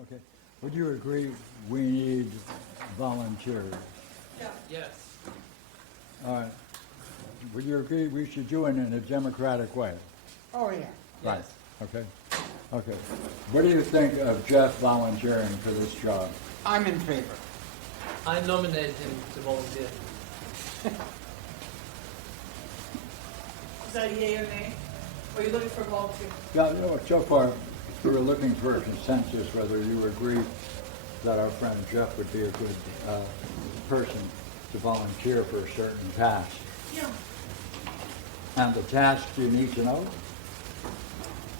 Okay. Would you agree we need volunteers? Yeah. Yes. All right. Would you agree we should do it in a democratic way? Oh, yeah. Right. Yes. Okay. Okay. What do you think of Jeff volunteering for this job? I'm in favor. I nominate him to volunteer. Is that a yea or nay? Or are you looking for a volunteer? Yeah, you know, so far we were looking for a consensus whether you agree that our friend Jeff would be a good person to volunteer for a certain task. Yeah. And the task you need to know?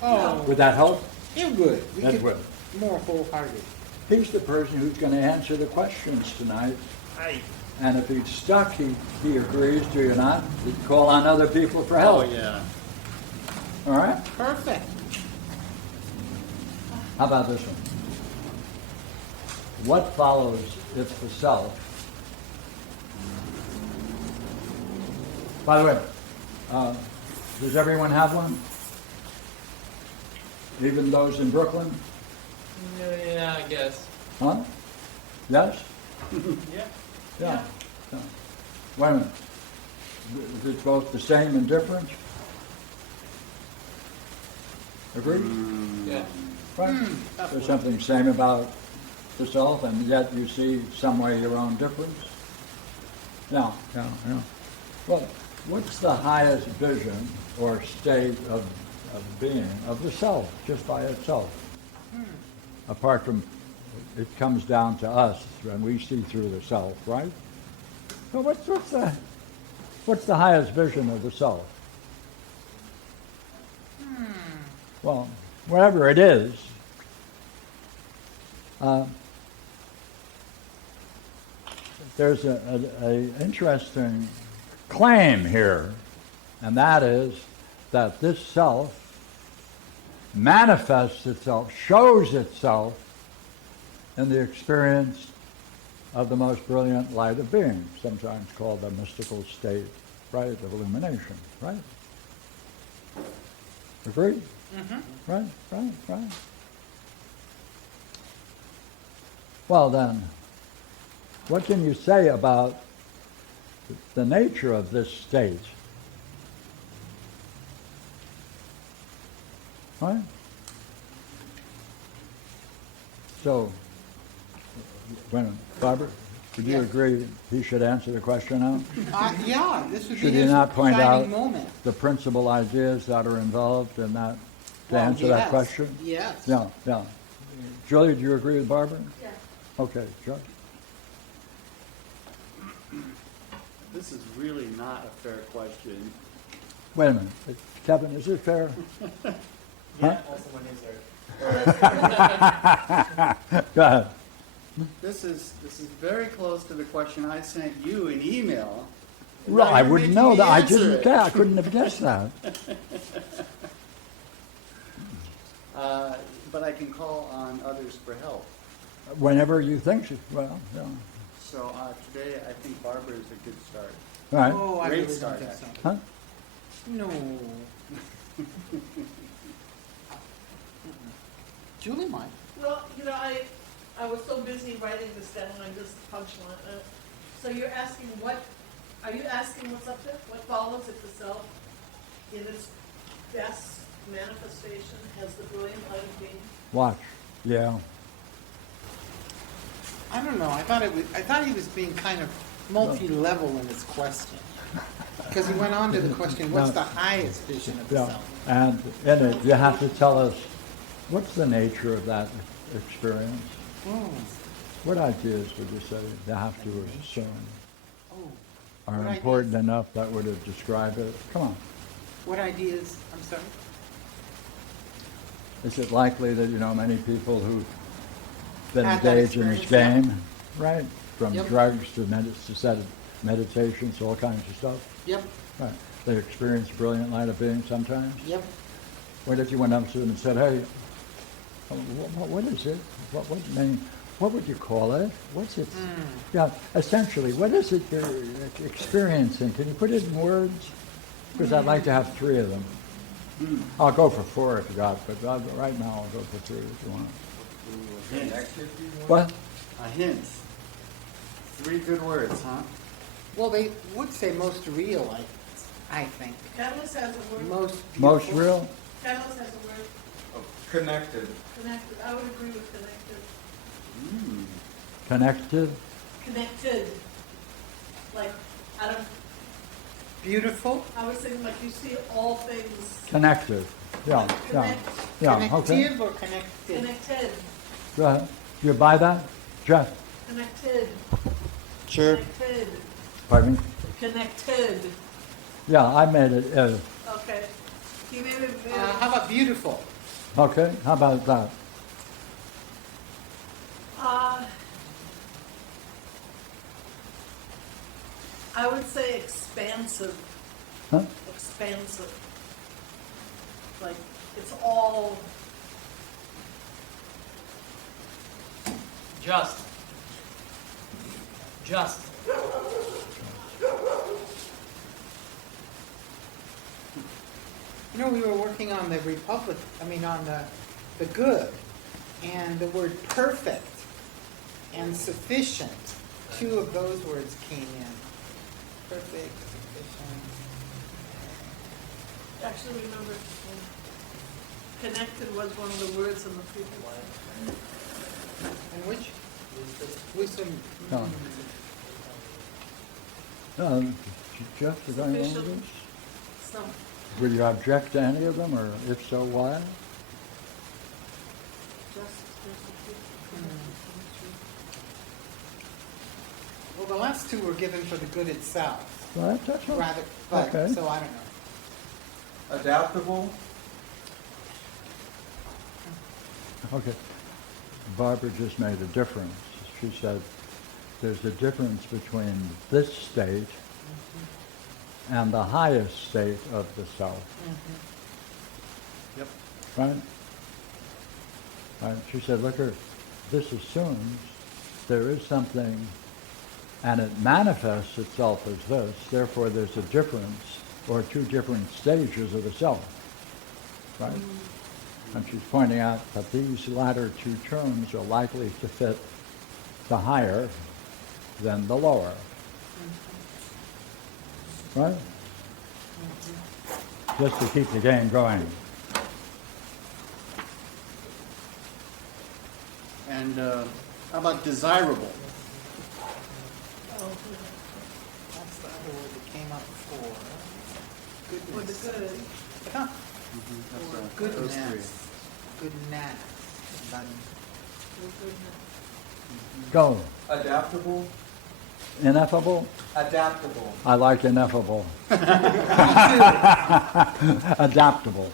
Oh, Would that help? you're good. We That could will. more wholehearted. He's the person who's going to answer the questions tonight. Aye. And if he's stuck, he agrees, do you not? He'd call on other people for help. Oh, yeah. All right? Perfect. How about this one? What follows if the self? By the way, does everyone have one? Even those in Brooklyn? Yeah, I guess. Huh? Yes? Yeah. Yeah. Yeah. Wait a minute. Is it both the same and different? Agree? Yeah. Right? There's something same about the self, and yet you see some way your own difference? Yeah. Well, what's the highest vision or state of being of the self, just by itself? Apart from, it comes down to us, and we see through the self, right? So what's the highest vision of the self? Well, whatever it is, there's a interesting claim here, and that is that this self manifests itself, shows itself in the experience of the most brilliant light of being, sometimes called the mystical state, right, of illumination, right? Agree? Mm-hmm. Right. Well then, what can you say about the nature of this state? Right? So, Barbara, would you Yes. agree he should answer the question now? Yeah, this would Should be he his not point shining out moment. the principal ideas that are involved in that, to Well, answer that yes. question? Yes. Yeah. Julie, do you agree with Barbara? Yeah. Okay, Joe? This is really not a fair question. Wait a minute. Kevin, is it fair? Yeah, also when he's there. Go ahead. This is very close to the question I sent you in email. and Well, now I you're wouldn't making know me that. I answer didn't it. guess. I couldn't have guessed that. But I can call on others for help. Whenever you think, well, yeah. So today, I think Barbara is a good start. All right. Oh, I Great really don't start, think so. Huh? No. Julie might. Well, I was so busy writing this down, I just punched one. So you're asking are you asking what's up there? What follows if the self, in its best manifestation, has the brilliant light of being? Watch. Yeah. I don't know. I thought he was being kind of multi-level in his question. Because he went on to the question, what's the highest vision of the Yeah. self? And in it, you have to tell us what's the nature of that experience. Oh, What ideas would you say you have to assume oh. are What important ideas? enough that would have described it? Come on. What ideas? I'm sorry. Is it likely that, many people who've been Had that engaged in this experience, game, right? From Yep. drugs to meditations, all kinds of stuff. Yep. Right. They experience brilliant light of being sometimes. Yep. What if you went up to them and said, hey, what is it? What name? What would you call it? What's it? Yeah, essentially, what is it you're experiencing? Can you put it in words? Because I'd like to have 3 of them. I'll go for 4 if you got, but right now I'll go for 3 if you want. Connected? What? A hint. 3 good words, huh? Well, they would say most real, I think. Catalyst has a word, Most Most beautiful. real? catalyst has a word, Connected. connected, I would agree with connected. Connected? Connected. Like, I don't, Beautiful. I was thinking like you see all things Connected. Yeah, yeah, Connect. yeah, okay. Connective or connected? connected, Go ahead. You buy that? Jeff? connected, Sure. connected, Pardon me? connected. Yeah, I made it is. Okay. He made it very, How about beautiful? Okay, how about that? I would say expansive, Huh? expansive. Like, it's all, Just. Just. You know, we were working on the Republic, on the good, and the word perfect and sufficient, 2 of those words came in. Perfect, sufficient. actually remember, connected was one of the words in the previous one. And which? Wisdom. No. Jeff, is any of Sufficient. this? Some, Would you object to any of them, or if so, why? Well, the last 2 were given for the good itself, Well, that's all. rather, but, Okay. so I don't know. Adaptable. Okay. Barbara just made a difference. She said there's a difference between this state and the highest state of the self. Yep. Right? Right? She said, look here, this assumes there is something and it manifests itself as this, therefore there's a difference or 2 different stages of the self. Right? And she's pointing out that these latter 2 terms are likely to fit the higher than the lower. Right? Just to keep the game going. And how about desirable? Oh, that's the other word that came up before. for the Goodness. good. Huh. That's Or those 3. goodness. Goodness. For goodness. Go. Adaptable. Ineffable? Adaptable. I like ineffable. Adaptable.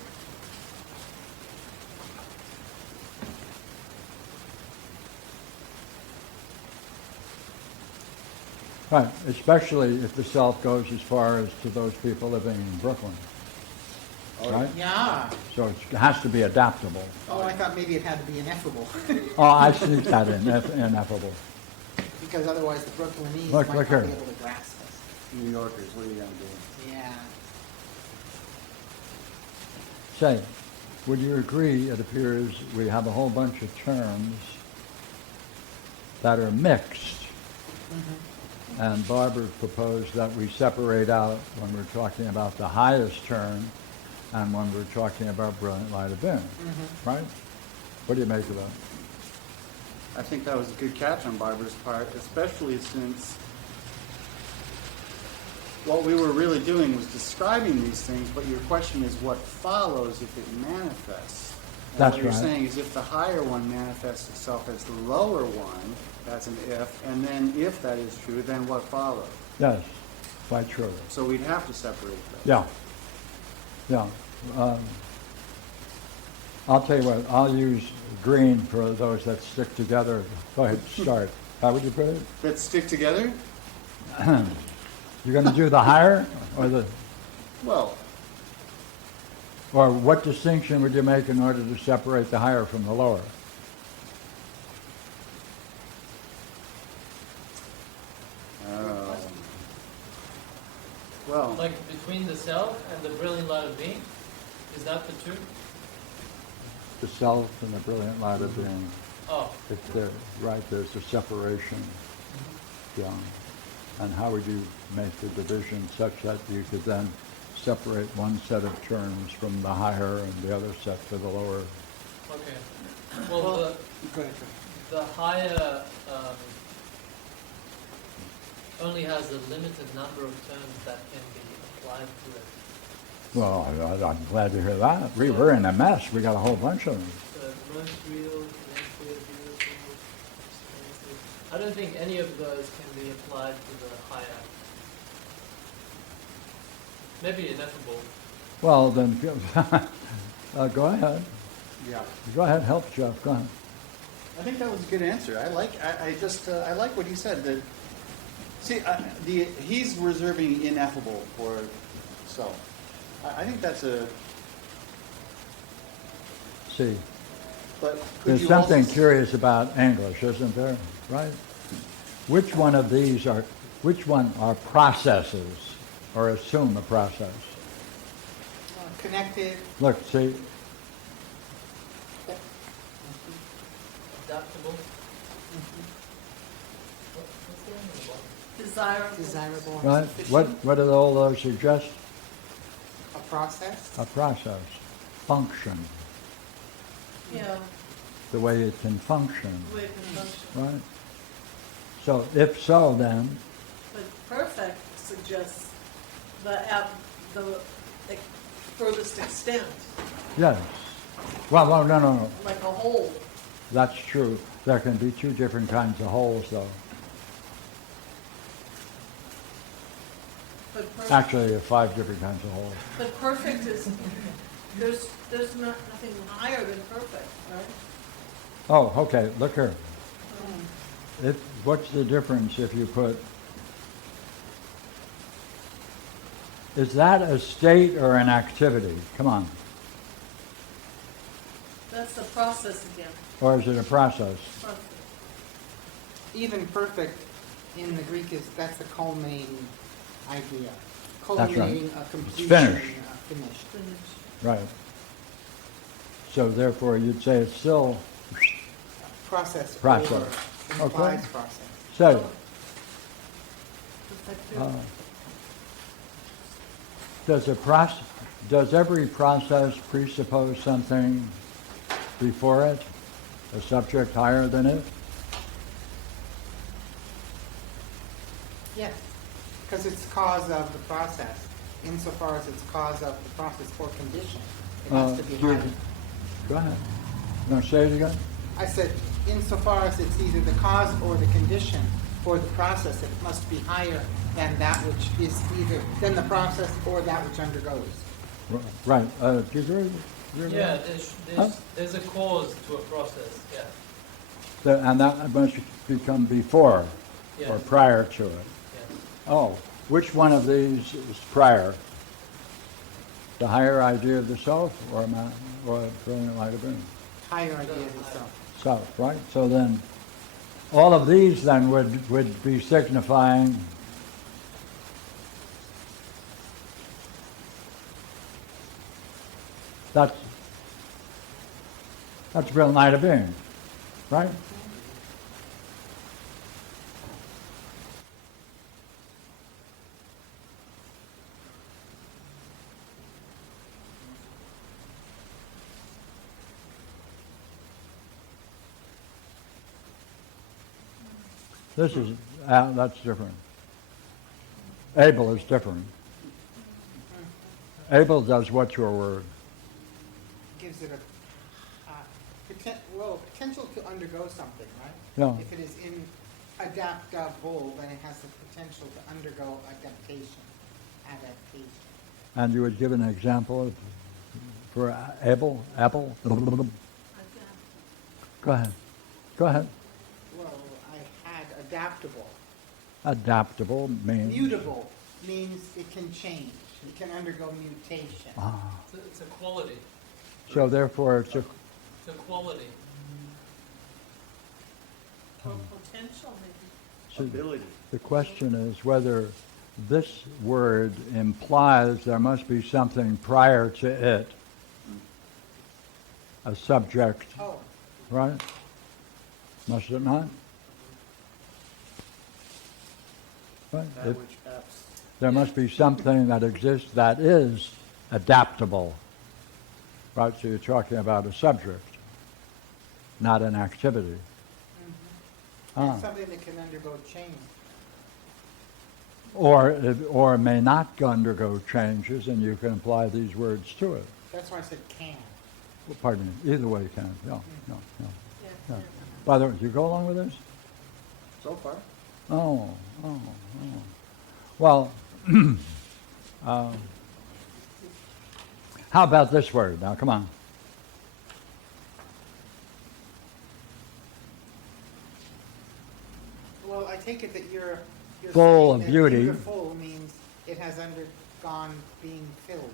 Right, especially if the self goes as far as to those people living in Brooklyn. Right? Yeah. So it has to be adaptable. Oh, I thought maybe it had to be ineffable, Oh, I sneak that in, ineffable. because otherwise the Brooklynese Look, might look not here. be able to grasp us. New Yorkers, what are you going to do? Yeah. Say, would you agree, it appears we have a whole bunch of terms that are mixed? And Barbara proposed that we separate out when we're talking about the highest term and when we're talking about brilliant light of being, right? What do you make of that? I think that was a good catch on Barbara's part, especially since what we were really doing was describing these things, but your question is what follows if it manifests. And That's what you're right. saying is if the higher one manifests itself as the lower one, that's an if, and then if that is true, then what follows? Yes, quite true. So we'd have to separate them. Yeah, yeah. I'll tell you what, I'll use green for those that stick together. Go ahead, start. How would you put it? That stick together? You're going to do the higher or the, Well, or what distinction would you make in order to separate the higher from the lower? well, Like between the self and the brilliant light of being? Is that the two? The self and the brilliant light of being. Oh, If there, right, there's a separation. Yeah. And how would you make the division such that you could then separate one set of terms from the higher and the other set to the lower? okay. Well, Go ahead, Joe. the higher only has a limited number of terms that can be applied to it. Well, I'm glad to hear that. We're in a mess. We got a whole bunch of them. The most real, eventually beautiful, I don't think any of those can be applied to the higher. Maybe ineffable. Well, then, go ahead. Yeah. Go ahead, help Jeff. Go ahead. I think that was a good answer. I like what he said. That see, he's reserving ineffable for self. I think that's a. See, But could there's you something also, curious about English, isn't there? Right? Which one are processes, or assume a process? Connected, Look, see, Adaptable. What's the end of the bottom? Desirable. desirable, and right? sufficient. What do all those suggest? A process. A process, function, Yeah, the way it can function, the way it can function. right? So if so, then, But perfect suggests the furthest extent, yes. Well, no. like a whole. That's true. There can be two different kinds of holes, though. But perfect, Actually, 5 different kinds of holes. but perfect is, there's nothing higher than perfect, right? Oh, okay, look here. What's the difference if you put, is that a state or an activity? Come on. That's the process again. Or is it a process? Process. Even perfect in the Greek that's a culminating idea. right. Culminating a completion, finished. a finish. Finish. Right. So therefore, you'd say it's still, Process. Process. Or implies Okay. process. so, Effective. does every process presuppose something before it? A subject higher than it? Yes, because it's cause of the process, insofar as it's cause of the process or condition. It has to be do you- higher. Go ahead. You want to say it again? I said, insofar as it's either the cause or the condition for the process, it must be higher than that which is either, than the process or that which undergoes. Right. Do you agree? Yeah, there's a cause to a process, yeah. And that must become before or Yes. prior to it. Yes. Oh, which one of these is prior? The higher idea of the self or brilliant light of being? Higher idea of the self. Self, right? So then, all of these then would be signifying that's brilliant light of being, right? This is, that's different. Able is different. Able does what's your word? Gives it potential to undergo something, right? Yeah. If it is adaptable, then it has the potential to undergo adaptation. And you would give an example for able? Apple? Go ahead. Go ahead. Well, I had adaptable. Adaptable means? Mutable means it can change. It can undergo mutation. Ah. It's a quality. So therefore it's a, It's a quality. Or potential maybe. so ability. the question is whether this word implies there must be something prior to it, a subject, Oh, right? Must it not? Right. That which apps. There must be something that exists that is adaptable. Right, so you're talking about a subject, not an activity. Ah. It's something that can undergo change. Or may not undergo changes, and you can apply these words to it. That's why I said can. Well, pardon me, either way you can, yeah. Yeah, Yeah. yeah. By the way, do you go along with this? So far. Oh. Well, how about this word? Now, come on. Well, I take it that you're Full saying of that beauty. beautiful means it has undergone being filled.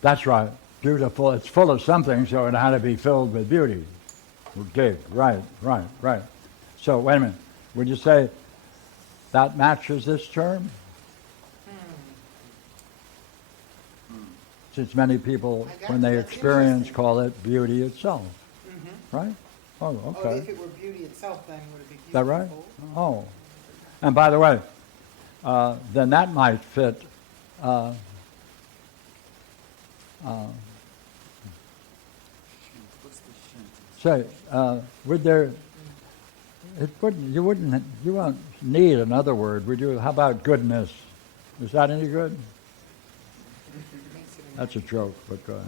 That's right. Beautiful. It's full of something, so it had to be filled with beauty. Okay, right. So, wait a minute. Would you say that matches this term? Since many people, I got when you. they That's experience, interesting. call it beauty itself. Mm-hmm. Right? Oh, Oh, okay. if it were beauty itself, then would it be Is beautiful? that right? Oh. And by the way, then that might fit What's the shin? say, would there, you won't need another word, would you? How about goodness? Is that any good? Makes it That's a joke, but go ahead.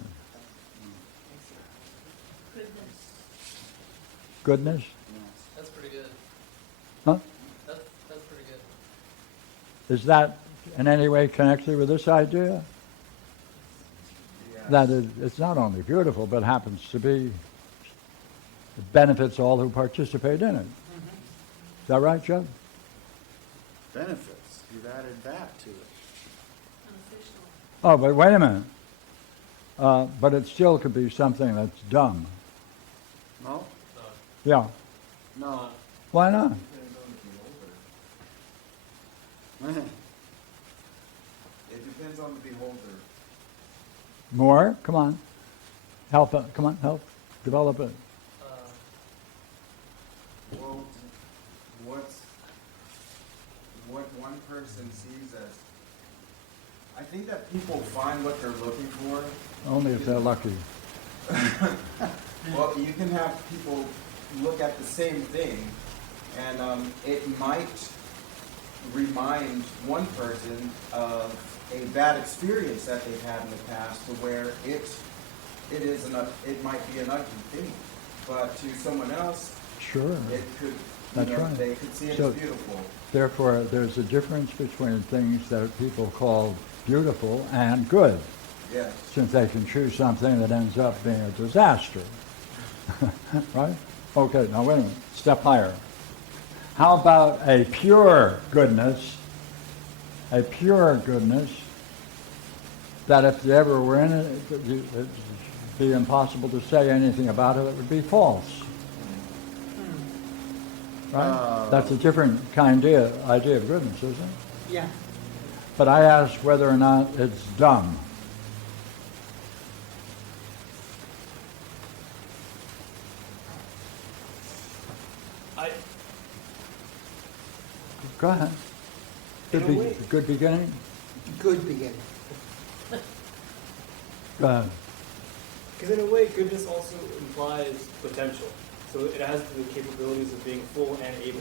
Goodness. Goodness? That's pretty good. Huh? That's pretty good. Is that in any way connected with this idea? Yes. That it's not only beautiful, but happens to be, it benefits all who participate in it. Is that right, Chap? Benefits. You've added that to it. Beneficial. Oh, but wait a minute. But it still could be something that's dumb. No? Yeah. No. Why not? It depends on the beholder. More? Come on. Help it. Come on, help. Develop it. Well, what one person sees as, I think that people find what they're looking for. Only if they're lucky. Well, you can have people look at the same thing, and it might remind one person of a bad experience that they've had in the past, to where it might be an ugly thing, but to someone else, Sure. it could. That's right. They could see it So- as beautiful. Therefore, there's a difference between things that people call beautiful and good, Yes. since they can choose something that ends up being a disaster. Right? Okay, now wait a minute. Step higher. How about a pure goodness? A pure goodness that if you ever were in it, it'd be impossible to say anything about it. It would be false. Right? That's a different idea of goodness, isn't it? Yeah. But I ask whether or not it's dumb. Go ahead. Good beginning? Good beginning. Go ahead. Because in a way, goodness also implies potential. So it has the capabilities of being full and able.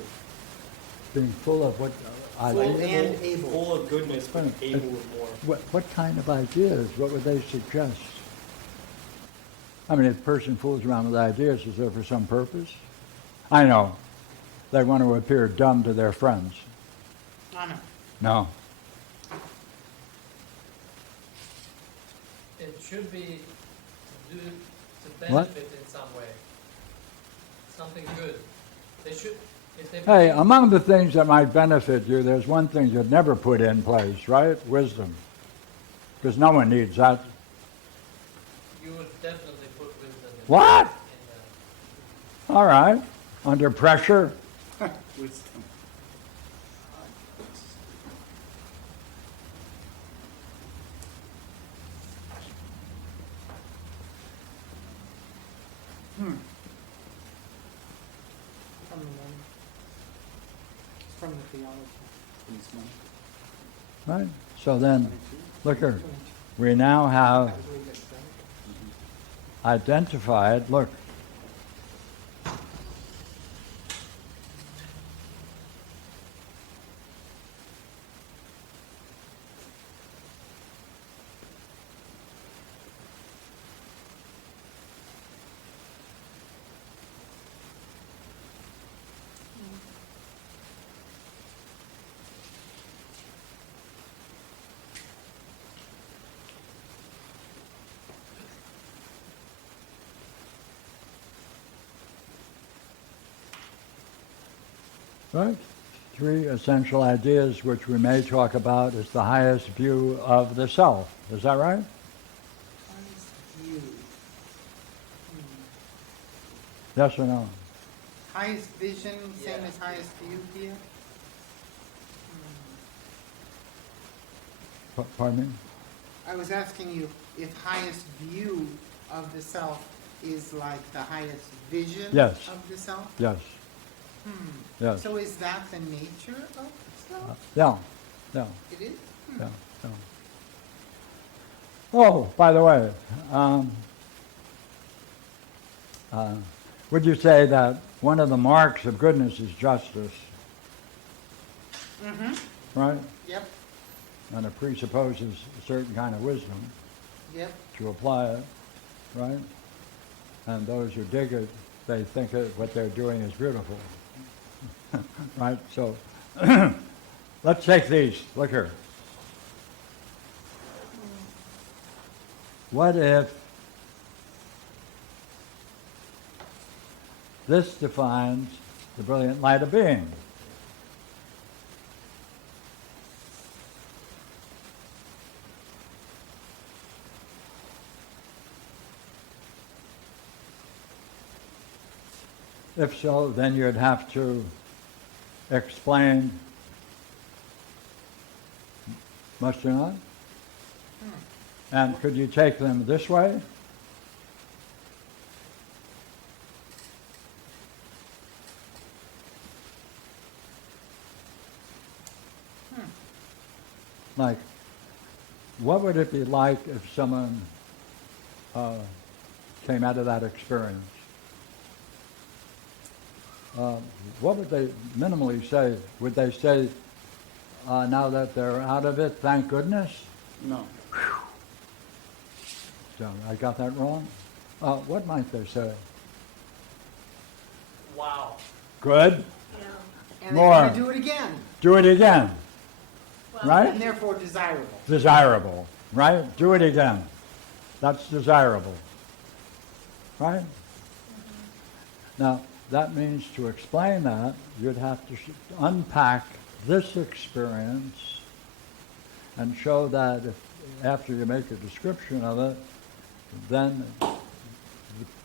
Being full of what Full ideas? and able. Full of goodness, but Right. able with more. What kind of ideas? What would they suggest? I mean, if a person fools around with ideas, is there for some purpose? I know. They want to appear dumb to their friends. I know. No. It should be to What? benefit in some way. Something good. They should, if they. Hey, among the things that might benefit you, there's one thing you'd never put in place, right? Wisdom. Because no one needs that. You would definitely put wisdom in. What? In All right. Under pressure? Wisdom. from the theology. Right? So then, look here. We now have identified, look, right? Three essential ideas which we may talk about as the highest view of the self. Is that right? Highest view. Yes or no? Highest vision, same Yeah. as highest view here? Pardon me? I was asking you if highest view of the self is like the highest vision Yes. of the self? Yes. Yes. So is that the nature of the self? Yeah. Yeah. It is? Yeah. Yeah. Oh, by the way, would you say that one of the marks of goodness is justice? Mm-hmm. Right? Yep, And it presupposes a certain kind of wisdom yep. to apply it, right? And those who dig it, they think what they're doing is beautiful, right? So let's take these. Look here. What if this defines the brilliant light of being? If so, then you'd have to explain, must you not? And could you take them this way? Like, what would it be like if someone came out of that experience? What would they minimally say? Would they say, now that they're out of it, thank goodness? No. So I got that wrong? What might they say? Wow. Good. Yeah. And More. they want to do it again, Do it again. Well, Right? and therefore desirable. Desirable. Right? Do it again. That's desirable. Right? Now, that means to explain that, you'd have to unpack this experience and show that if, after you make a description of it, then the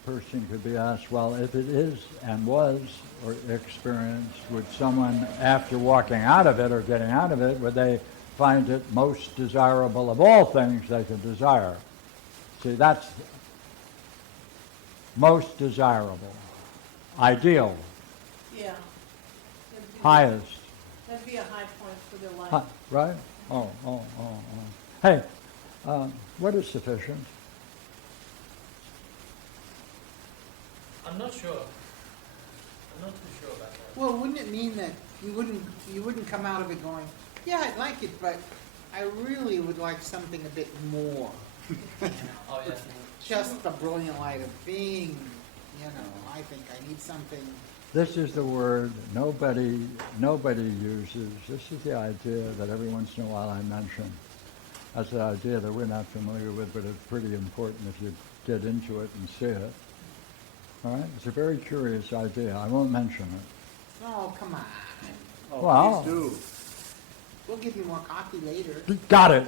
person could be asked, well, if it is and was or experienced, would someone, after walking out of it or getting out of it, would they find it most desirable of all things they could desire? See, that's most desirable, ideal, Yeah. That'd be- highest. That'd be a high point for their life. Right? Oh. Hey, what is sufficient? I'm not sure. I'm not too sure about that. Well, wouldn't it mean that you wouldn't come out of it going, yeah, I like it, but I really would like something a bit more. Oh yeah. Just the brilliant light of being, I think I need something. This is the word nobody uses. This is the idea that every once in a while I mention. That's the idea that we're not familiar with, but it's pretty important if you get into it and see it. All right? It's a very curious idea. I won't mention it. Oh, come on. Oh, Well- please do. We'll give you more coffee later. Got it.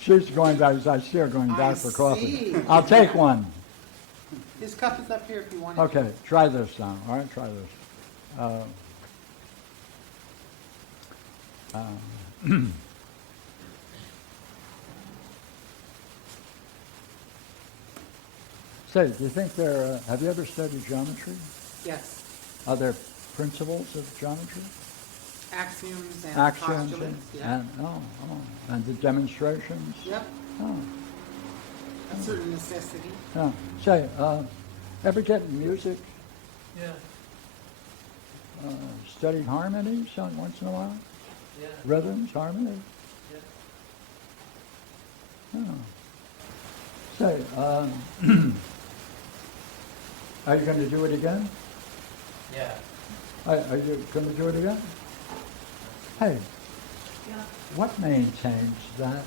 She's going back. I see her going back I for coffee. see. I'll take one. His cup is up here if you want it. Okay, try this now. All right, try this. Say, do you think have you ever studied geometry? Yes. Are there principles of geometry? Axioms and Axioms postulates, yeah. and the demonstrations? Yep, Oh, a certain necessity. yeah. Say, ever get music, Yeah, study harmonies once in a while? yeah, Rhythms, harmonies? yeah. Oh. Say, are you going to do it again? Yeah. Are you going to do it again? Hey, Yeah. what maintains that?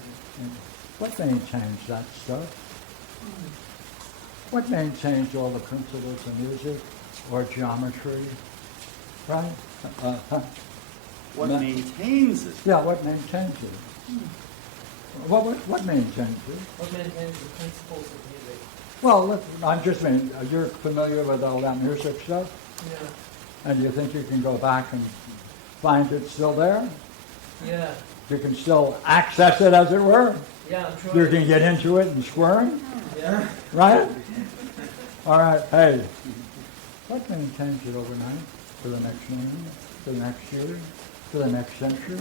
What maintains that stuff? What maintains all the principles of music or geometry? Right? What Ma- maintains it? Yeah, what maintains it? What maintains it? What maintains the principles of music? Well, look, I'm just saying, you're familiar with all that music stuff? Yeah. And you think you can go back and find it still there? Yeah. You can still access it, as it were? Yeah, I'm trying. You can get into it and squirm, Yeah. right? All right, hey, what maintains it overnight for the next minute, for the next year, for the next century?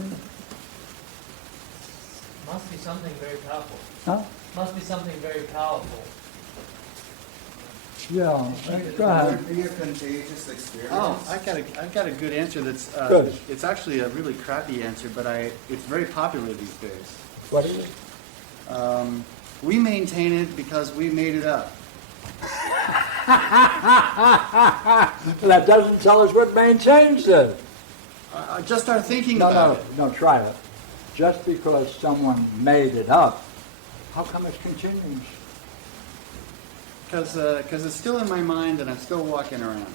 Must be something very powerful. Huh? Must be something very powerful. Yeah, go Would ahead. it be a contagious experience? Oh, I've got a good answer that's, Good. it's actually a really crappy answer, but it's very popular these days. What is it? We maintain it because we made it up. That doesn't tell us what maintains it. Just our thinking No, about no, it. no, try it. Just because someone made it up, how come it continues? Because it's still in my mind and I'm still walking around.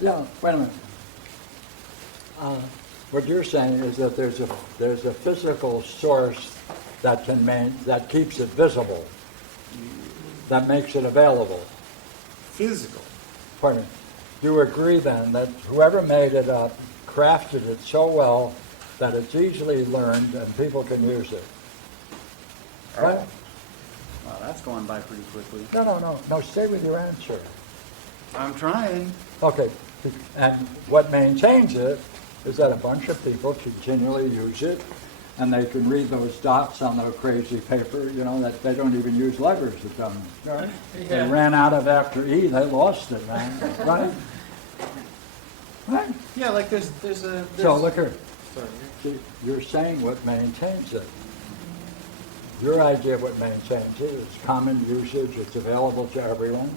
Yeah, wait a minute. What you're saying is that there's a physical source that that keeps it visible, that makes it available. Physical. Pardon me. Do you agree then that whoever made it up crafted it so well that it's easily learned and people can use it? Right? Wow, that's going by pretty quickly. No, stay with your answer. I'm trying. Okay, and what maintains it is that a bunch of people continually use it, and they can read those dots on the crazy paper, that they don't even use letters at them. Right? Yeah. They ran out of after E, they lost it, man. Right? Right? Yeah, like there's So look here, Sorry. See, you're saying what maintains it. Your idea of what maintains it is common usage, it's available to everyone.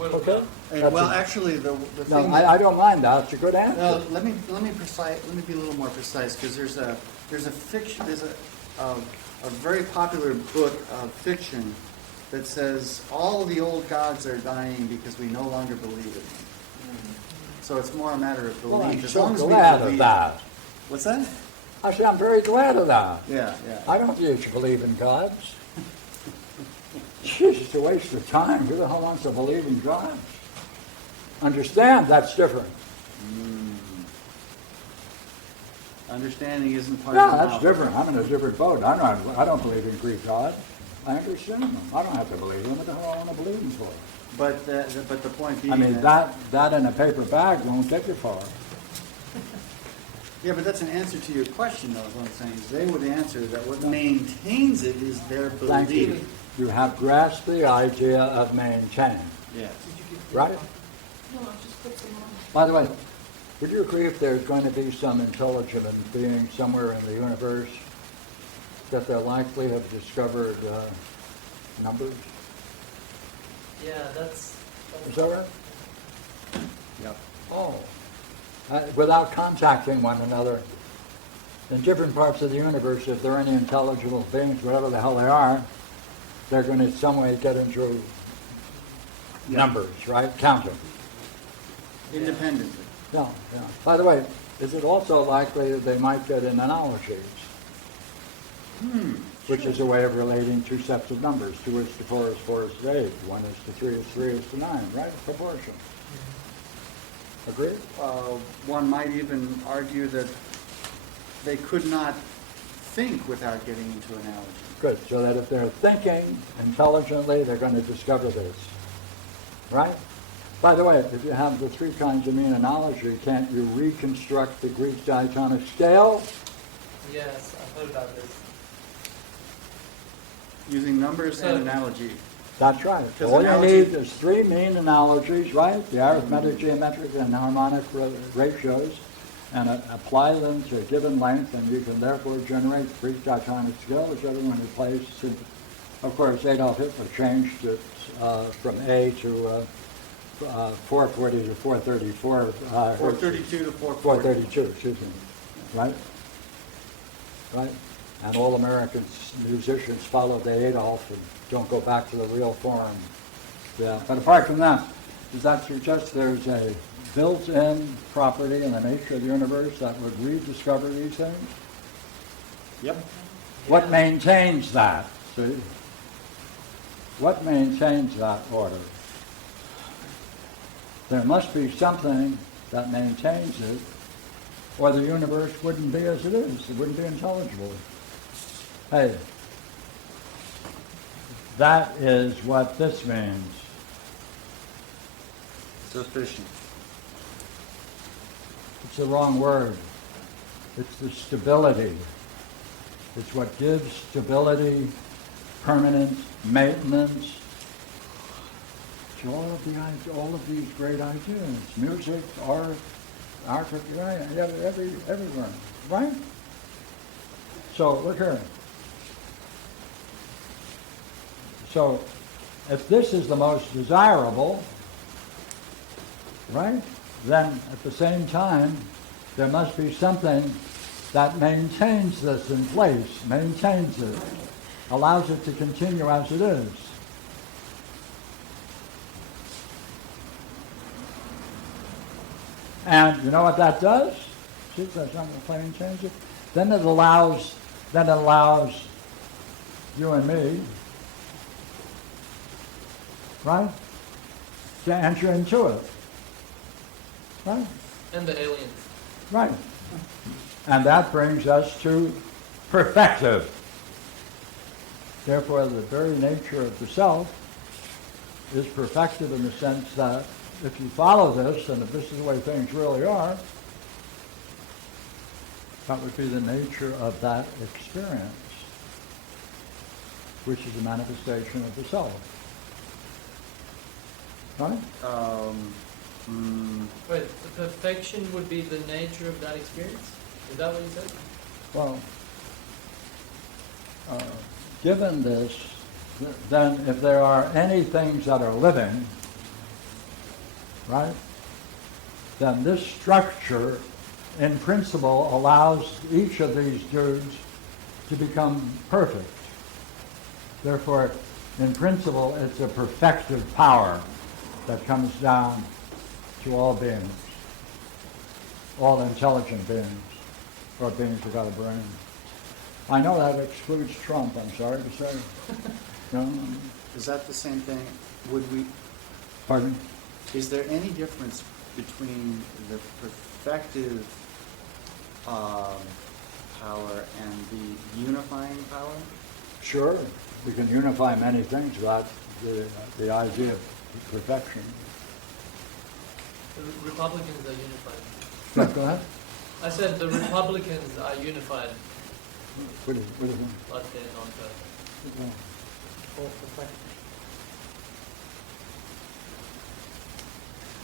Okay? Well, actually, the No, thing. I don't mind that, it's a good answer. Let me be a little more precise, because there's a very popular book of fiction that says all the old gods are dying because we no longer believe it. So it's more a matter of belief. Well, I'm As so long as we glad of believe- that. What's that? I say, I'm very glad of that. Yeah. I don't usually believe in gods. Jeez, it's a waste of time. Who the hell wants to believe in gods? Understand, that's different. Understanding isn't part Yeah, of the that's novel. different. I'm in a different boat. I don't believe in Greek gods. I understand them. I don't have to believe them. What the hell I want to believe them for? But the point being I mean, that in a paper bag won't get you far. Yeah, but that's an answer to your question, though, is what I'm saying. Is they would answer that what maintains it is their Thank you. belief. You have grasped the idea of maintain, Yes. right? No, I just put some on. By the way, would you agree if there's going to be some intelligent being somewhere in the universe that they'll likely have discovered numbers? Yeah, that's Is that right? Yep. Oh. Without contacting one another. In different parts of the universe, if there are any intelligible beings, whatever the hell they are, they're going to in some way get into numbers, right? Count them. Independently. Yeah. By the way, is it also likely that they might get in analogies? Which is a way of relating two sets of numbers. 2 is to 4 is 4 is to 8. 1 is to 3 is 3 is to 9, right? Proportion. Agree? One might even argue that they could not think without getting into analogy. Good. So that if they're thinking intelligently, they're going to discover this. Right? By the way, if you have the three kinds of mean analogy, can't you reconstruct the Greek diatonic scale? Yes, I've heard about this. Using numbers So- and analogy. That's right. Because All you analogy- need is three mean analogies, right? The arithmetic, geometric, and harmonic ratios, and apply them to a given length, and you can therefore generate the Greek diatonic scale, which everyone replaces. Of course, Adolf Hitler changed it from A to 440 to 434. 432 to 440. 432, excuse me. Right? Right? And all American musicians follow the Adolf and don't go back to the real form. Yeah. But apart from that, does that suggest there's a built-in property in the nature of the universe that would rediscover these things? Yep. What maintains that? See? What maintains that order? There must be something that maintains it, or the universe wouldn't be as it is. It wouldn't be intelligible. Hey, that is what this means. Sufficient. It's the wrong word. It's the stability. It's what gives stability, permanence, maintenance to all of these great ideas. Music, art, right? Everywhere, right? So look here. So if this is the most desirable, right, then at the same time, there must be something that maintains this in place, maintains it, allows it to continue as it is. And you know what that does? See, that's not the plane change it. Then it allows you and me, right, to enter into it. Right? And the aliens. Right. And that brings us to perfective. Therefore, the very nature of the self is perfective in the sense that if you follow this, and if this is the way things really are, that would be the nature of that experience, which is a manifestation of the self. Right? Wait, the perfection would be the nature of that experience? Is that what you said? Well, given this, then if there are any things that are living, right, then this structure in principle allows each of these dudes to become perfect. Therefore, in principle, it's a perfective power that comes down to all beings, all intelligent beings, or beings without a brain. I know that excludes Trump, I'm sorry to say. No? Is that the same thing? Would we? Pardon? Is there any difference between the perfective power and the unifying power? Sure, we can unify many things without the idea of perfection. The Republicans are unified. Yeah, go ahead. I said the Republicans are unified, What is it? but they're not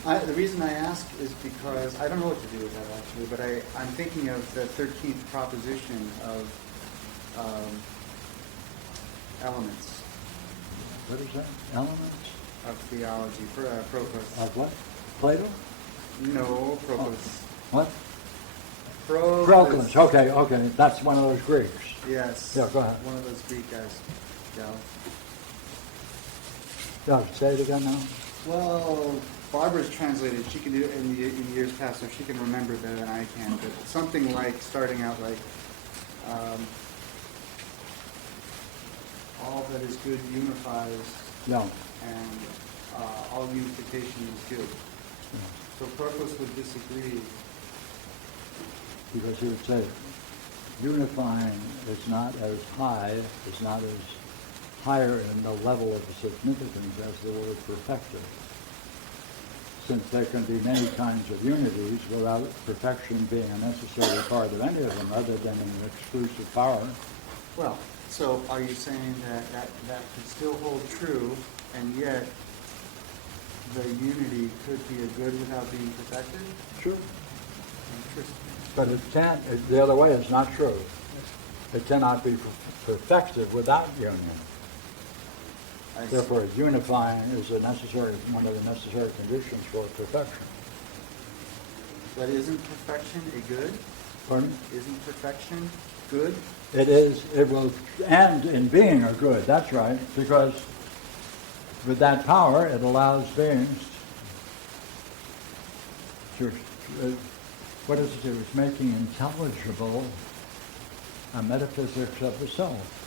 perfect. The reason I ask is because I don't know what to do with that actually, but I'm thinking of the 13th proposition of elements What is that? Elements? of theology, Proclus. Of what? Plato? No, Proclus. What? Proclus. Proclus. Okay. That's one of those Greeks. Yes. Yeah, go ahead. One of those Greek guys. Yeah. Yeah, say it again now. Well, Barbara's translated. She can do it in years past, so she can remember better than I can. But something like starting out like all that is good unifies, No. and all unification is good. So Proclus would disagree. Because he would say unifying is not as high, is not as higher in the level of significance as the word perfective. since there can be many kinds of unities without perfection being a necessary part of any of them, other than an exclusive power. Well, so are you saying that could still hold true, and yet the unity could be a good without being perfected? Sure. Interesting. But it can't, the other way is not true. It cannot be perfected without union. I see. Therefore, unifying is one of the necessary conditions for perfection. But isn't perfection a good? Pardon? Isn't perfection good? It is, it will end in being a good, that's right, because with that power, it allows beings to, what is it do? It's making intelligible a metaphysics of the self.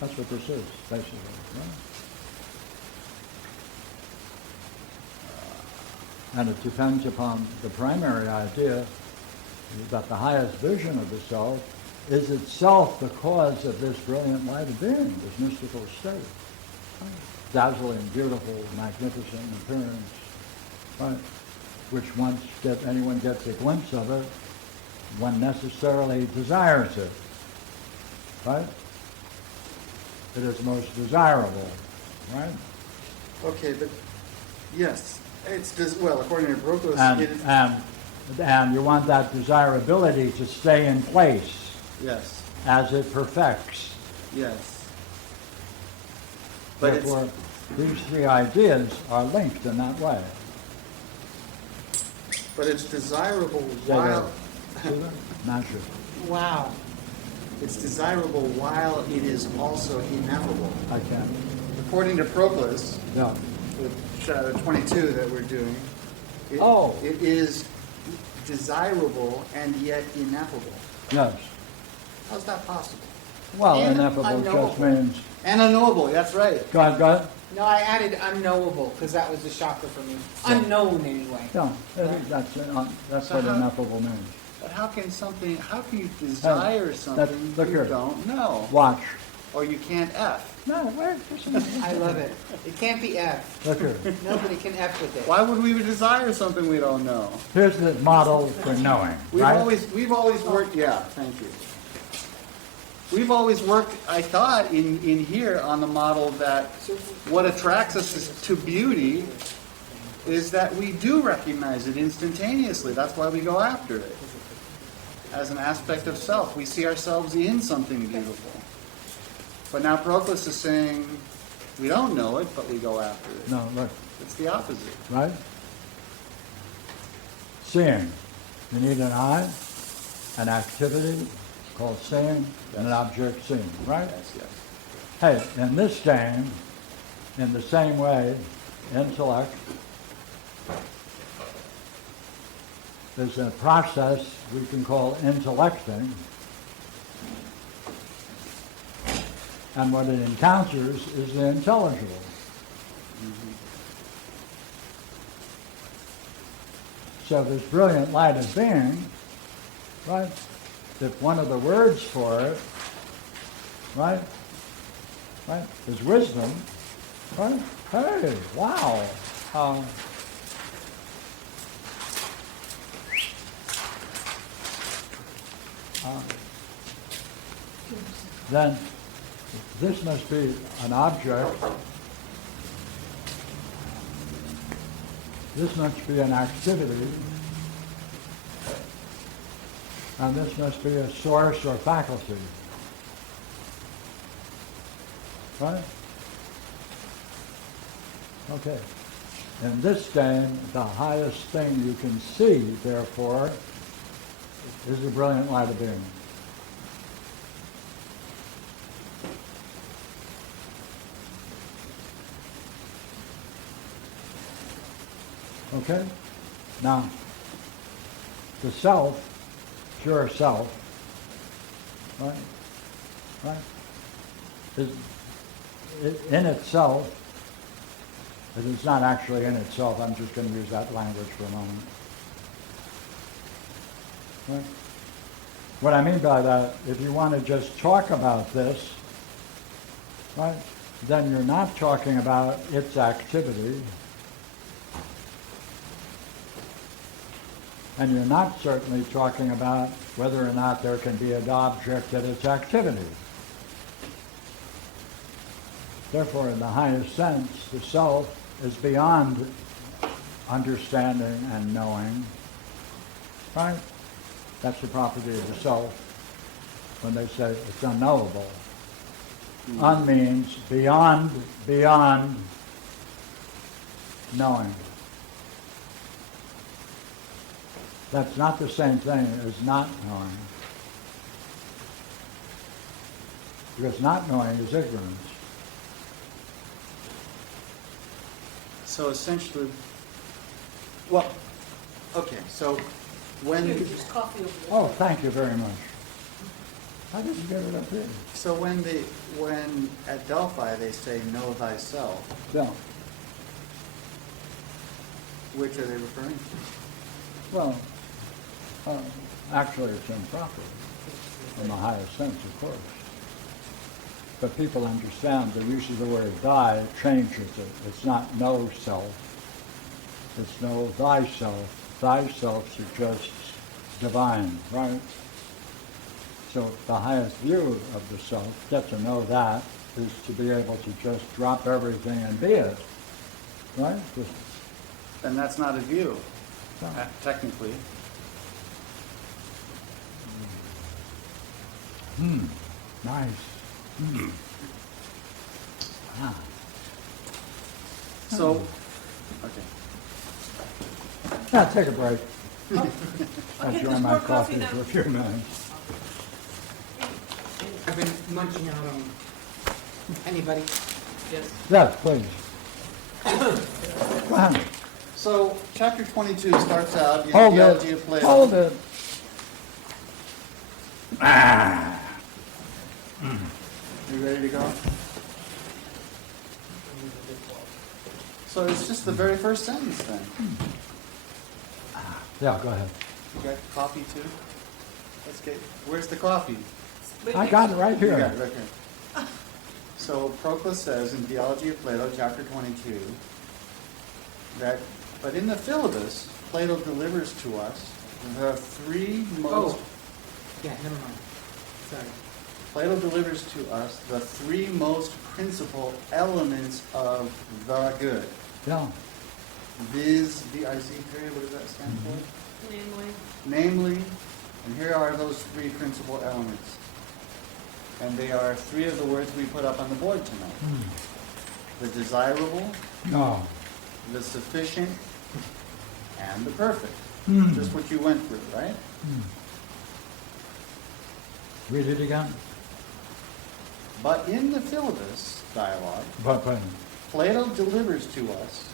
That's what this is, basically. Right? And it depends upon the primary idea that the highest vision of the self is itself the cause of this brilliant light of being, this mystical state. Dazzling, beautiful, magnificent appearance, right? Which once anyone gets a glimpse of it, one necessarily desires it, right? It is most desirable, right? Okay, but yes, well, according to Proclus, it is. And you want that desirability to stay in place Yes, as it perfects. yes. But Therefore, these three ideas are linked in that way. it's desirable See while that? Magic. Wow. it's desirable while it is also ineffable. I can. According to Proclus, Yeah. the 22 that we're doing, it is desirable and yet ineffable. Yes. How's that possible? Well, And ineffable just unknowable. means. And unknowable, that's right. Go ahead. No, I added unknowable because that was a shocker for me. Yeah. Unknown anyway. No, that's So what how- ineffable means. But how can you desire something look you here. don't know? Watch. Or you can't F. No, where? I love it. It can't be F. Look here. Nobody can F with it. Why would we desire something we don't know? Here's the model for knowing, We've right? always worked, yeah, thank you. We've always worked, I thought, in here on the model that what attracts us to beauty is that we do recognize it instantaneously. That's why we go after it. As an aspect of self. We see ourselves in something beautiful. But now Proclus is saying we don't know it, but we go after it. No, look, It's the opposite. right? Seeing. You need an eye, an activity called seeing, and an object seen, right? Yes, yes. Hey, in this game, in the same way, intellect is a process we can call intellecting, and what it encounters is the intelligible. So this brilliant light of being, right, if one of the words for it, right, is wisdom, right, hey, wow. Then this must be an object. This must be an activity. And this must be a source or faculty. Right? Okay. In this game, the highest thing you can see, therefore, is the brilliant light of being. Okay? Now, the self, pure self, right, is in itself, it is not actually in itself. I'm just going to use that language for a moment. Right? What I mean by that, if you want to just talk about this, right, then you're not talking about its activity. And you're not certainly talking about whether or not there can be an object at its activity. Therefore, in the highest sense, the self is beyond understanding and knowing, right? That's the property of the self when they say it's unknowable. Un means beyond knowing. That's not the same thing as not knowing. Because not knowing is ignorance. So essentially, well, okay, so when, Here, there's coffee over there. Oh, thank you very much. How did you get it up here? so when at Delphi they say know thyself, Yeah. which are they referring to? Well, actually it's improper in the highest sense, of course. But people understand the use of the word thy changes it. It's not no self. It's know thyself. Thyself suggests divine, right? So the highest view of the self, get to know that, is to be able to just drop everything and be it, right? Just, And that's not a view, no. technically. Nice. Ah. So, okay. Yeah, take a break. Okay, Enjoy there's my more coffee coffee now. for a few minutes. I've been munching out on, anybody? Yes. Yes, please. Go ahead. So, chapter 22 starts out in Hold Theology it. of Plato. Hold it. You ready to go? So it's just the very first sentence then. Yeah, go ahead. You got coffee too? Let's get, where's the coffee? I got it right You got here. it right here. So Proclus says in Theology of Plato, chapter 22, that, but in the Philebus, Plato delivers to us the three most, Oh, yeah, never mind. Sorry. Plato delivers to us the three most principal elements of the good. Yeah. Viz, V-I-Z period, what does that stand for? Namely, Namely, and here are those three principal elements. And they are three of the words we put up on the board tonight. The desirable, No. the sufficient, and the perfect. Just what you went through, right? Read it again. But in the Philebus dialogue, But, Plato delivers to us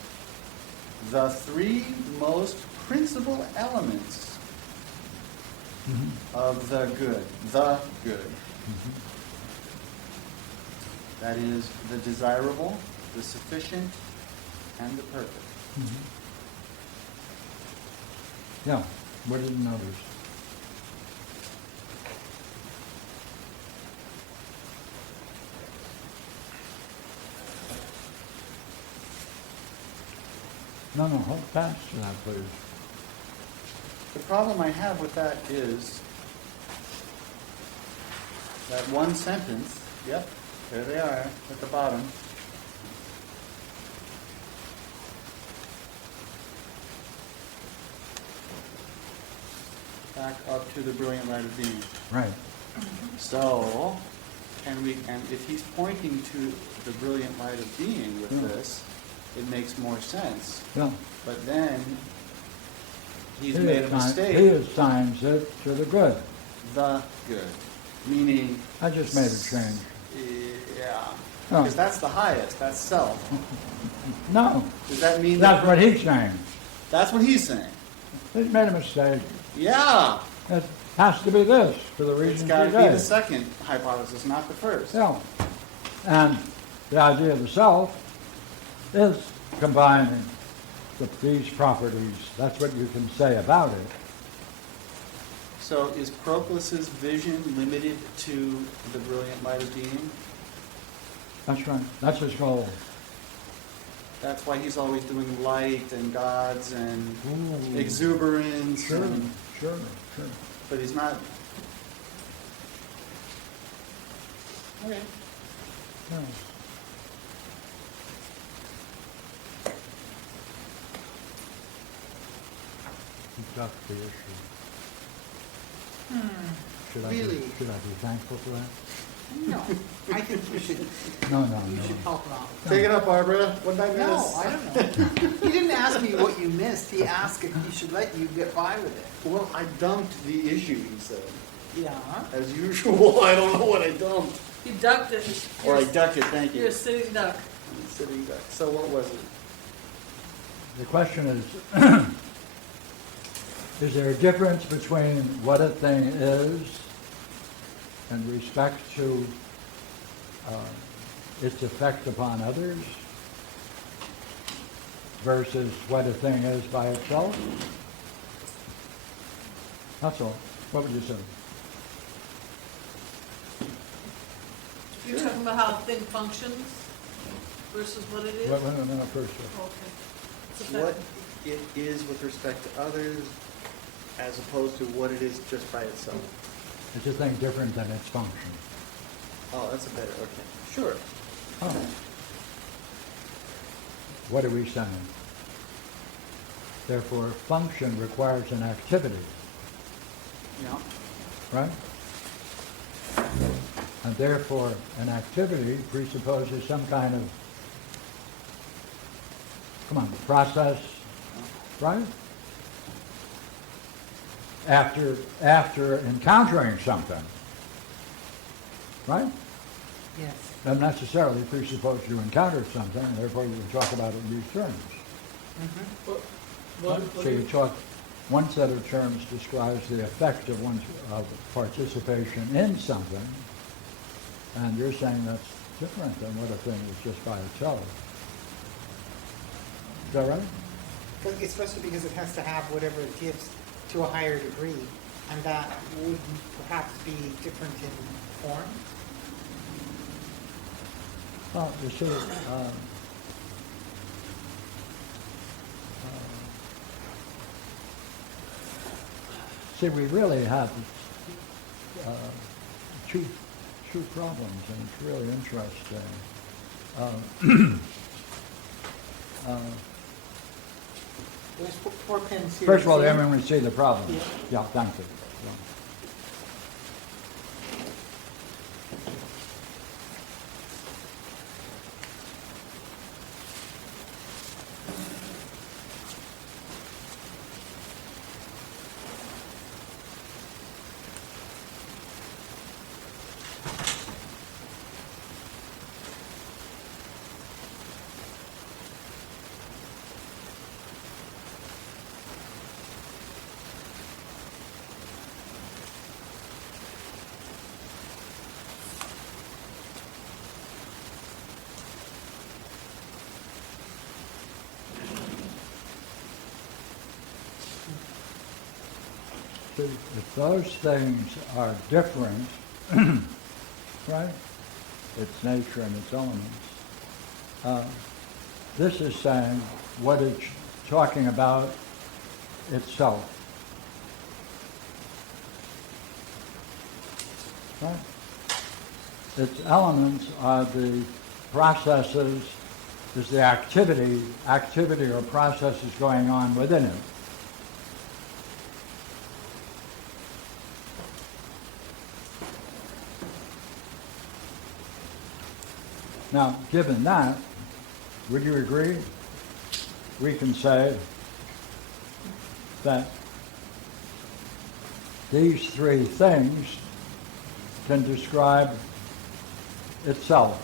the three most principal elements of the good. The good. That is the desirable, the sufficient, and the perfect. yeah, what did you notice? No, hold fast to that, please. The problem I have with that is that one sentence, yep, there they are at the bottom. Back up to the brilliant light of being. Right. So, and if he's pointing to the brilliant light of being with this, it makes more sense. Yeah. But then, he's He made a assigns- mistake. He assigns it to the good. The good, meaning, I just made a change. yeah, Oh. because that's the highest, that's self. No, Does that mean that's that? what he's saying. That's what he's saying. He made a mistake. Yeah, It has to be this for the it's reasons got to he be the gave. second hypothesis, not the first. Yeah. And the idea of the self is combining these properties. That's what you can say about it. So is Proclus's vision limited to the brilliant light of being? That's right. That's his goal. That's why he's always doing light and gods and Ooh. exuberance. Sure, And, sure. but he's not. Okay. Yeah. Conduct the issue. Should Really? Should I be thankful for that? No, I think you should No. help him out. Take it up, Barbara. What did I No, miss? I don't know. He didn't ask me what you missed. He asked if he should let you get by with it. Well, I dumped the issue, he said. Yeah. As usual, I don't know what I dumped. You ducked it. Or I ducked it, thank You're you. a sitting duck. I'm sitting duck. So what was it? The question is there a difference between what a thing is in respect to its effect upon others versus what a thing is by itself? That's all. What would you say? You're talking about how a thing functions versus what it is? Wait a minute first. Okay. It's a What fact. it is with respect to others as opposed to what it is just by itself. It's a thing different than its function. Oh, that's a better, okay. Sure. Oh. What are we saying? Therefore, function requires an activity, Yeah. right? And therefore, an activity presupposes some kind of, process, right? After encountering something, right? Yes. Doesn't necessarily presuppose you encountered something, and therefore you can talk about it in these terms. So you talk, one set of terms describes the effect of one's participation in something, and you're saying that's different than what a thing is just by itself. Is that right? Especially because it has to have whatever it gives to a higher degree, and that would perhaps be different in form. Well, you see, we really have two problems, and it's really interesting. There's four pins here. First of all, See? everyone would see the problem. Yeah. Yeah, thank you. Yeah. See, if those things are different, right, its nature and its elements, this is saying what it's talking about itself. Right? Its elements are the processes, is the activity or processes going on within it. Now, given that, would you agree? We can say that these three things can describe itself.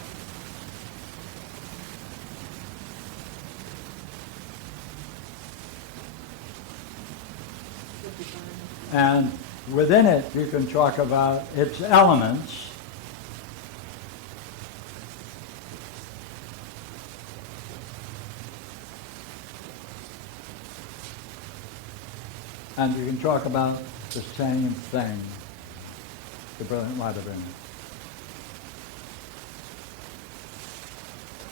And within it, you can talk about its elements. And you can talk about the same thing, the brilliant light of it.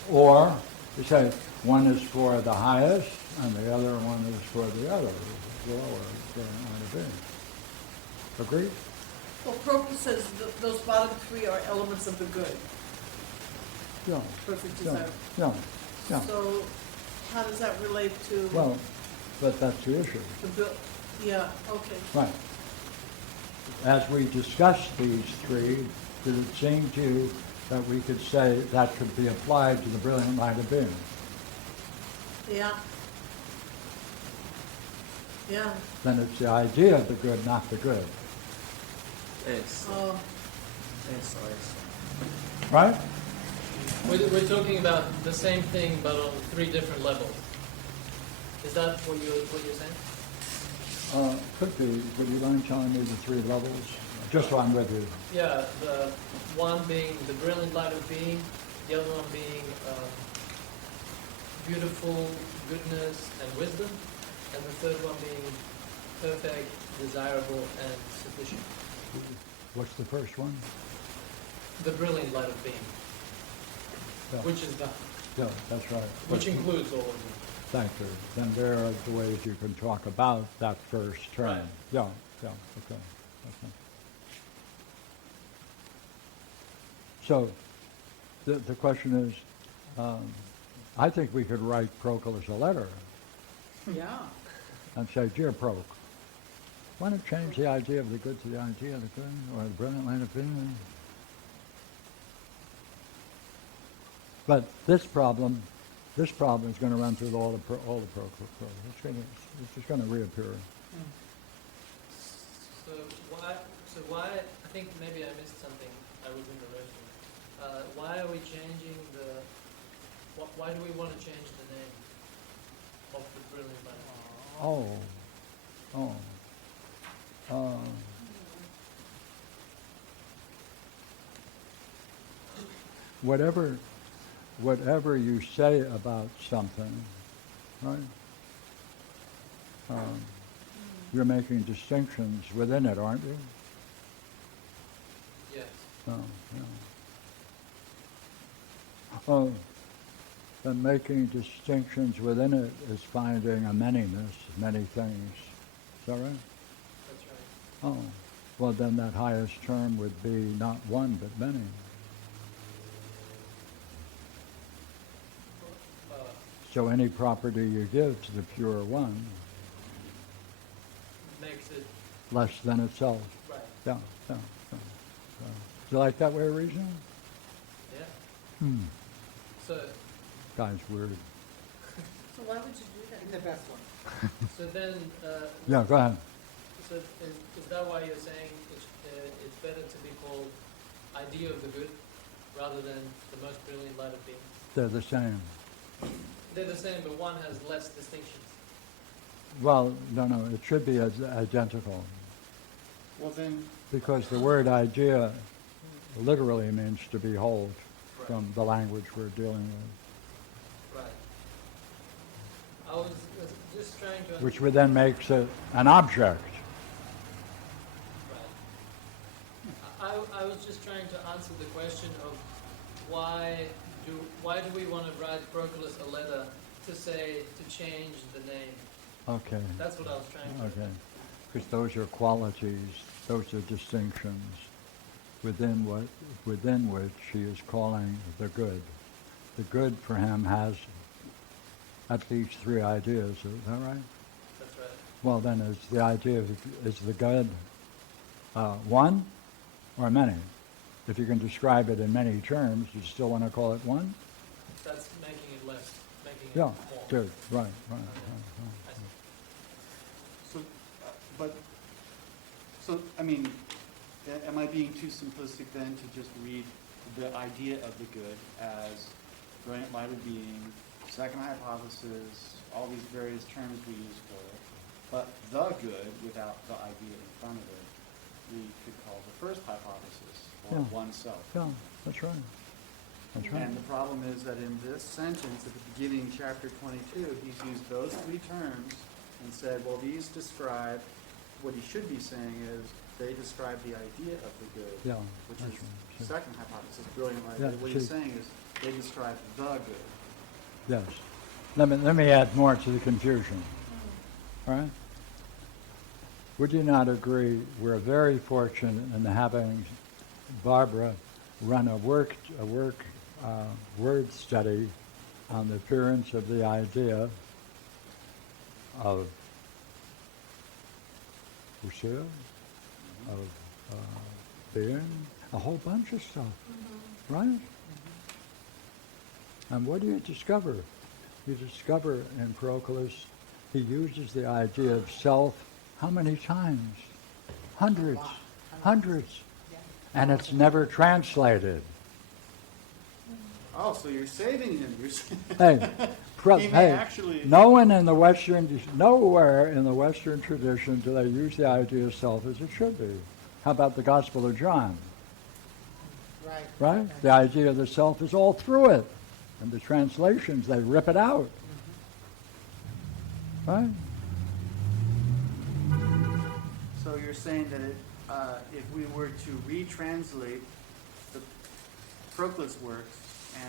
Or You say one is for the highest and the other one is for the other, lower, brilliant light of being. Agreed? Well, Proclus says those bottom three are elements of the good, Yeah. perfect Yeah. desire. Yeah. Yeah. So how does that relate to Well, but that's the issue. the bill? Yeah, okay. Right. As we discuss these three, did it seem to you that we could say that could be applied to the brilliant light of being? Yeah. Yeah. Then it's the idea of the good, not the good. Yes. Oh, Yes. Right? We're talking about the same thing, but on 3 different levels. Is that what you're saying? Could be. Would you mind telling me the 3 levels? Just so I'm with you. Yeah, the one being the brilliant light of being, the other one being beautiful goodness and wisdom, and the third one being perfect, desirable, and sufficient. What's the first one? The brilliant light of being, Yeah, which is God, yeah, that's right. which includes all of them. Thank you. Then there are the ways you can talk about that first term. Right. Yeah, yeah, okay. So, the question is, I think we could write Proclus a letter Yeah. and say, Dear Proc, why not change the idea of the good to the idea of the good, or the brilliant light of being? But this problem is going to run through all the Proclus. It's just going to reappear. So why, I think maybe I missed something, I was in the restroom. Why are we changing why do we want to change the name of the brilliant light? Whatever you say about something, right? You're making distinctions within it, aren't you? Yes. Oh, and making distinctions within it is finding a manyness, many things. Is that right? That's right. Oh, well then that highest term would be not one but many. So any property you give to the pure one Makes it less than itself. right. Yeah. Do you like that way of reasoning? Yeah. So Guy's weird. so why would you do that? The best one. so then Yeah, go ahead. so is that why you're saying it's better to be called idea of the good rather than the most brilliant light of being? They're the same. They're the same, but one has less distinctions. Well, no, it should be identical. Well then, Because the word idea literally means to behold Right. from the language we're dealing with, Right. I was just trying to which would then makes it an object. Right. I was just trying to answer the question of why do we want to write Proclus a letter to change the name? Okay. That's what I was trying to. Okay. Because those are qualities, those are distinctions within which he is calling the good. The good for him has at least 3 ideas, is that right? That's right. Well, then is the good one or many? If you can describe it in many terms, you still want to call it one? That's making it less, making it Yeah, more. good, right. I see. So, I mean, am I being too simplistic then to just read the idea of the good as brilliant light of being, second hypothesis, all these various terms we use for it, but the good without the idea in front of it, we could call the first hypothesis, or Yeah. oneself. Yeah, that's right. That's right. And the problem is that in this sentence at the beginning, chapter 22, he's used those 3 terms and said, well, these describe, what he should be saying is, they describe the idea of the good, Yeah, which that's is right. the second hypothesis, brilliant light. Yeah, What he's see. saying is, they describe the good. Yes. Let me add more to the confusion. All right? Would you not agree we're very fortunate in having Barbara run a word study on the appearance of the idea of Ushia, of being, a whole bunch of stuff, right? And what do you discover? You discover in Proclus, he uses the idea of self how many times? Hundreds. Hundreds. Yeah. And it's never translated. Oh, so you're saving him. You're Hey, He may actually- nowhere in the Western tradition do they use the idea of self as it should be. How about the Gospel of John? Right. Right? The idea of the self is all through it. And the translations, they rip it out. Right? So you're saying that if we were to retranslate the Proclus works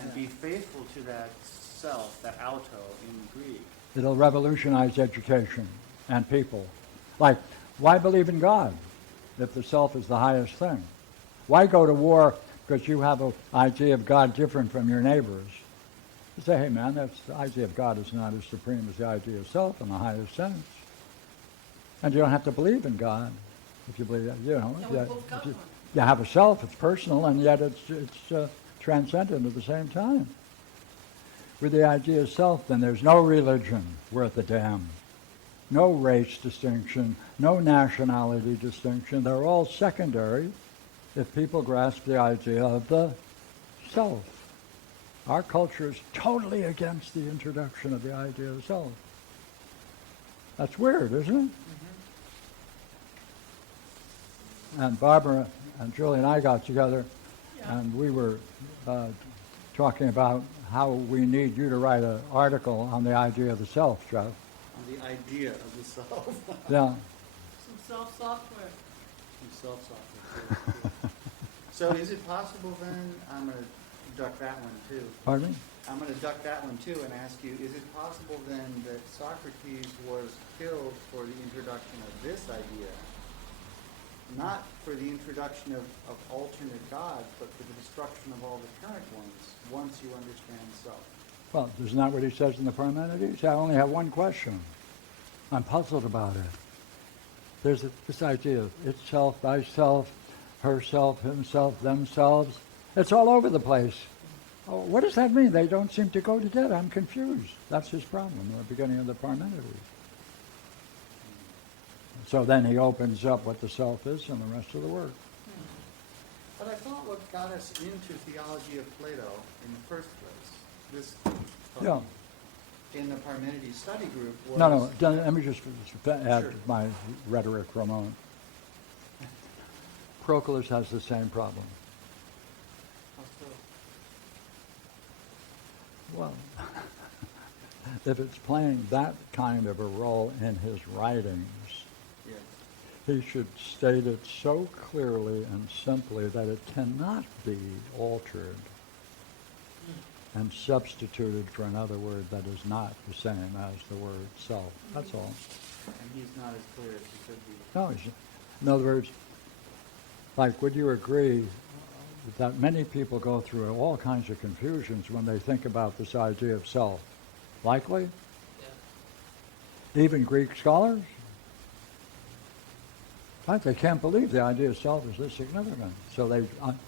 and be faithful to that self, that auto in Greek, It'll revolutionize education and people. Like, why believe in God if the self is the highest thing? Why go to war because you have an idea of God different from your neighbors? You say, hey man, the idea of God is not as supreme as the idea of self in the highest sense. And you don't have to believe in God if you believe that. You know, Yeah, we both got one. you have a self, it's personal, and yet it's transcendent at the same time. With the idea of self, then there's no religion worth a damn. No race distinction, no nationality distinction. They're all secondary if people grasp the idea of the self. Our culture is totally against the introduction of the idea of self. That's weird, isn't it? And Barbara and Julie and I got together, and we were talking about how we need you to write an article on the idea of the self, Chap. on the idea of the self. Yeah. Some self-software. And self-software. So is it possible then, I'm going to duck that one too. Pardon me? I'm going to duck that one too and ask you, is it possible then that Socrates was killed for the introduction of this idea? Not for the introduction of alternate gods, but for the destruction of all the current ones, once you understand self. Well, isn't that what he says in the Parmenides? I only have one question. I'm puzzled about it. There's this idea of itself, thyself, herself, himself, themselves. It's all over the place. Oh, what does that mean? They don't seem to go together. I'm confused. That's his problem in the beginning of the Parmenides. So then he opens up what the self is and the rest of the work. But I thought what got us into Theology of Plato in the first place, Yeah. in the Parmenides study group was... No, let me just add Sure. my rhetoric for a moment. Proclus has the same problem. Well, if it's playing that kind of a role in his writings, Yes. he should state it so clearly and simply that it cannot be altered and substituted for another word that is not the same as the word self. That's all. And he's not as clear as he could be. No, in other words, like, would you agree that many people go through all kinds of confusions when they think about this idea of self? Likely? Yeah. Even Greek scholars? Right? They can't believe the idea of self is this significant. So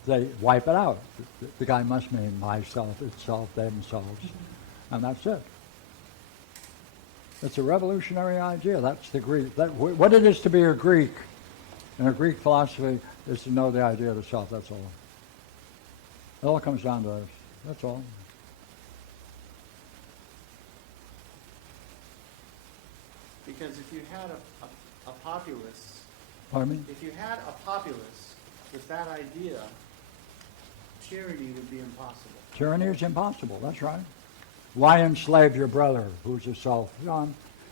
they wipe it out. The guy must mean myself, itself, themselves. And that's it. It's a revolutionary idea. That's the Greek. What it is to be a Greek in a Greek philosophy is to know the idea of the self. That's all. It all comes down to this. That's all. Because if you had a populace, Pardon me? if you had a populace with that idea, tyranny would be impossible. Tyranny is impossible. That's right. Why enslave your brother who's a self?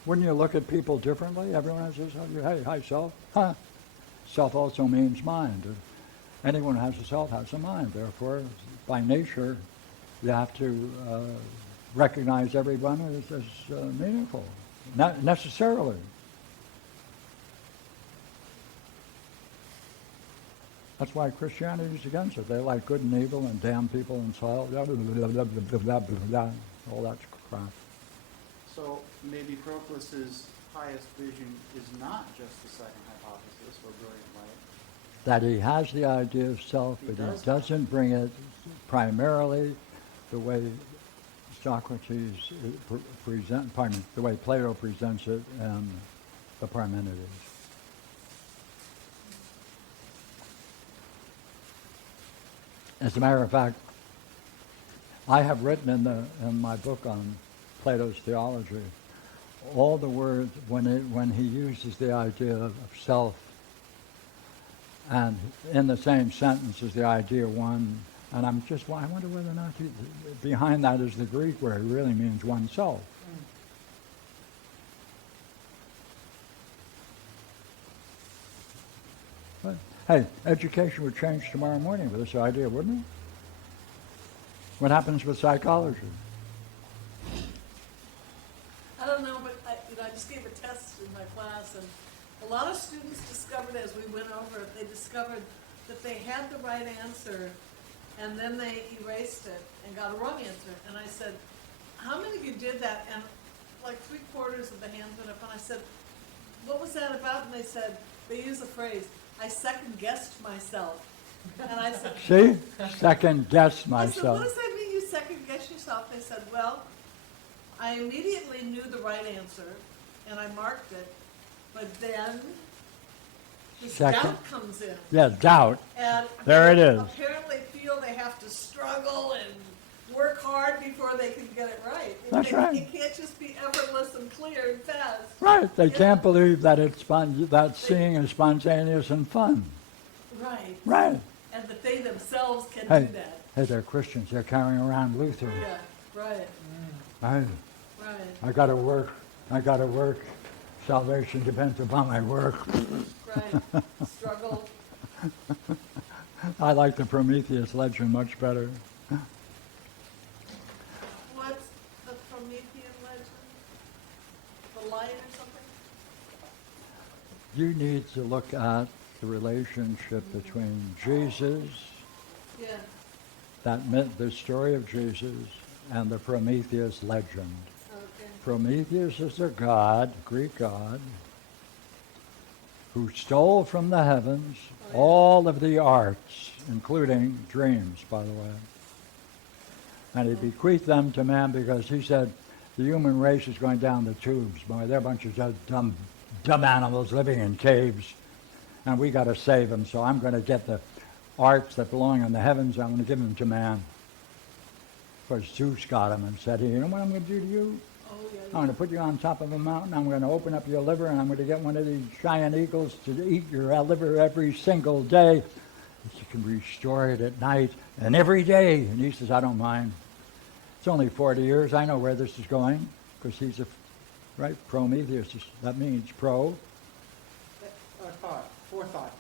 Wouldn't you look at people differently? Everyone has this, hey, hi, self. Huh. Self also means mind. Anyone who has a self has a mind. Therefore, by nature, you have to recognize everyone as meaningful, not necessarily. That's why Christianity is against it. They like good and evil and damn people and soil, blah, blah, blah, blah, blah, blah, blah, blah, all that crap. So maybe Proclus's highest vision is not just the second hypothesis or brilliant light. That he has the idea of self, but he doesn't bring it primarily the way Socrates the way Plato presents it in the Parmenides. As a matter of fact, I have written in my book on Plato's theology all the words when he uses the idea of self, and in the same sentence as the idea one, and I wonder whether or not behind that is the Greek where it really means oneself. But, hey, education would change tomorrow morning with this idea, wouldn't it? What happens with psychology? I don't know, but I just gave a test in my class, and a lot of students discovered as we went over it, they discovered that they had the right answer, and then they erased it and got a wrong answer. And I said, how many of you did that? And like 3/4 of the hands went up, and I said, what was that about? And they said, they use a phrase, I second-guessed myself. And I said, See? Second-guessed I said, myself. what does that mean, you second-guess yourself? They said, well, I immediately knew the right answer, and I marked it, but then this Second. doubt comes in. Yeah, doubt. And There they it is. apparently feel they have to struggle and work hard before they can get it right. That's right. It can't just be effortless and clear and fast. Right. They Yeah. can't believe that that seeing is spontaneous and fun. Right. Right. And that they themselves can Hey, do that. hey, they're Christians. They're carrying around Luther. Yeah, right, Right. right. I got to work. I got to work. Salvation depends upon my work. Right, struggle. I like the Prometheus legend much better. What's the Promethean legend? The lion or something? You need to look at the relationship between Jesus, Yeah, the story of Jesus, and the Prometheus legend. okay. Prometheus is a god, Greek god, who stole from the heavens all of the arts, including dreams, by the way. And he bequeathed them to man because he said the human race is going down the tubes. Boy, they're a bunch of dumb animals living in caves, and we got to save them. So I'm going to get the arts that belong in the heavens. I'm going to give them to man. Of course, Zeus got him and said, you know what I'm going to do to you? Oh, yeah, I'm going to put you on top of a mountain. I'm going to open up your liver, and I'm going to get one of these giant eagles to eat your liver every single day. You can restore it at night and every day. And he says, I don't mind. It's only 40 years. I know where this is going because he's Prometheus. That means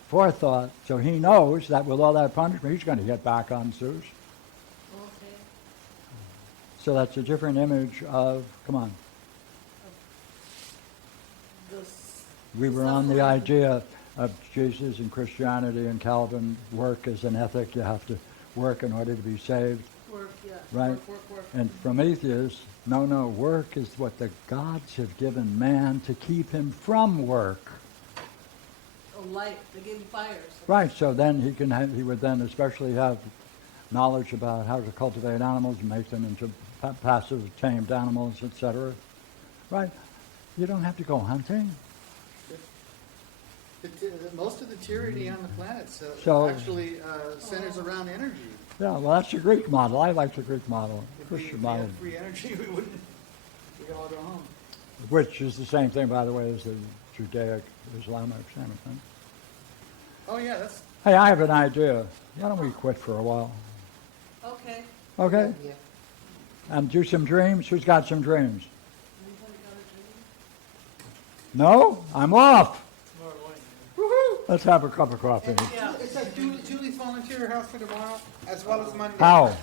forethought. So he knows that with all that punishment, he's going to get back on Zeus. okay. So that's a different image of, come on. This We were on the idea of Jesus and Christianity and Calvin, work as an ethic. You have to work in order to be saved. work, yeah. Right. Work. And Prometheus, no, work is what the gods have given man to keep him from work. Oh, light, they gave him fires. Right, so then he would then especially have knowledge about how to cultivate animals and make them into passive, tamed animals, etc. Right? You don't have to go hunting. Most of the tyranny on the planet So- actually centers around energy. Yeah, well, that's the Greek model. I like the Greek model, If we Christian model, had free energy, we could all go home. which is the same thing, by the way, as the Judaic, Islamic, same thing. Oh yeah, that's Hey, I have an idea. Why don't we quit for a while? Okay. Okay? Yeah. And do some dreams? Who's got some dreams? Anybody got a dream? No? I'm off. Tomorrow morning. Woohoo! Let's have a cup of coffee. Yeah. It's like Julie's volunteer house for tomorrow, as well as Monday. How?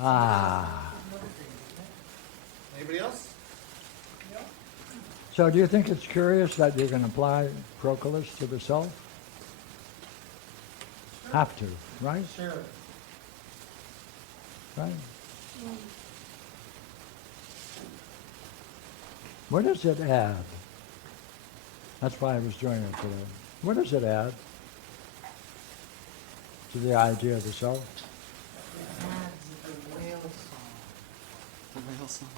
Ah. Anybody else? So do you think it's curious that you can apply Proclus to the self? Have to, right? Sure. Right? What does it add? That's why I was doing it today. What does it add to the idea of the self? The whale song. The whale song.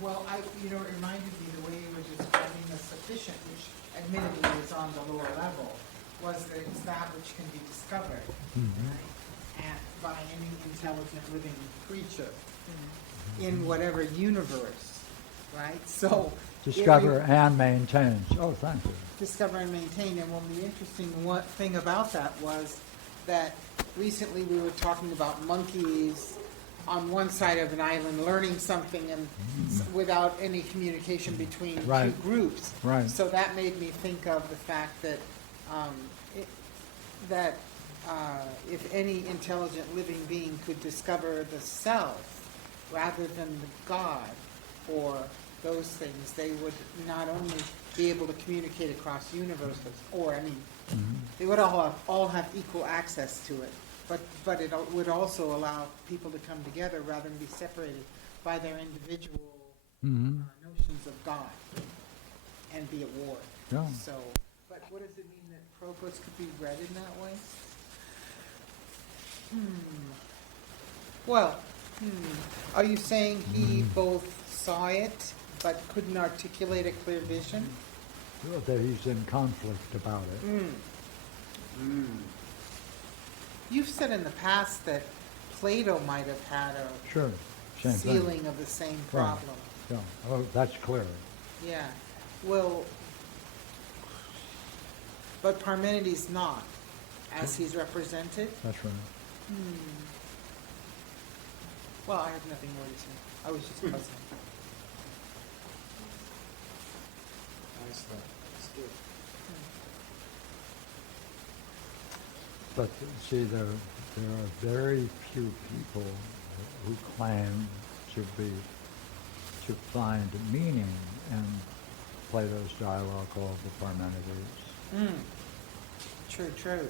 Well, it reminded me the way you were describing the sufficient, which admittedly is on the lower level, was that it's that which can be discovered, right? And by any intelligent living creature in whatever universe, right? So Discover and maintains. Oh, thank you. discover and maintain. And the interesting thing about that was that recently we were talking about monkeys on one side of an island learning something and without any communication between two Right. groups. Right. So that made me think of the fact that if any intelligent living being could discover the self rather than the God or those things, they would not only be able to communicate across universes, they would all have equal access to it, but it would also allow people to come together rather than be separated by their individual notions of God and be at war. Yeah. So, but what does it mean that Proclus could be read in that way? Well, are you saying he both saw it but couldn't articulate a clear vision? Well, that he's in conflict about it. You've said in the past that Plato might have had a Sure. Same thing. feeling of the same problem. Yeah. Oh, that's clear. Yeah. Well, but Parmenides not, as he's represented. That's right. Well, I have nothing more to say. I was just puzzling. Nice thought. That's good. But see, there are very few people who claim to find meaning in Plato's dialogue called the Parmenides. True.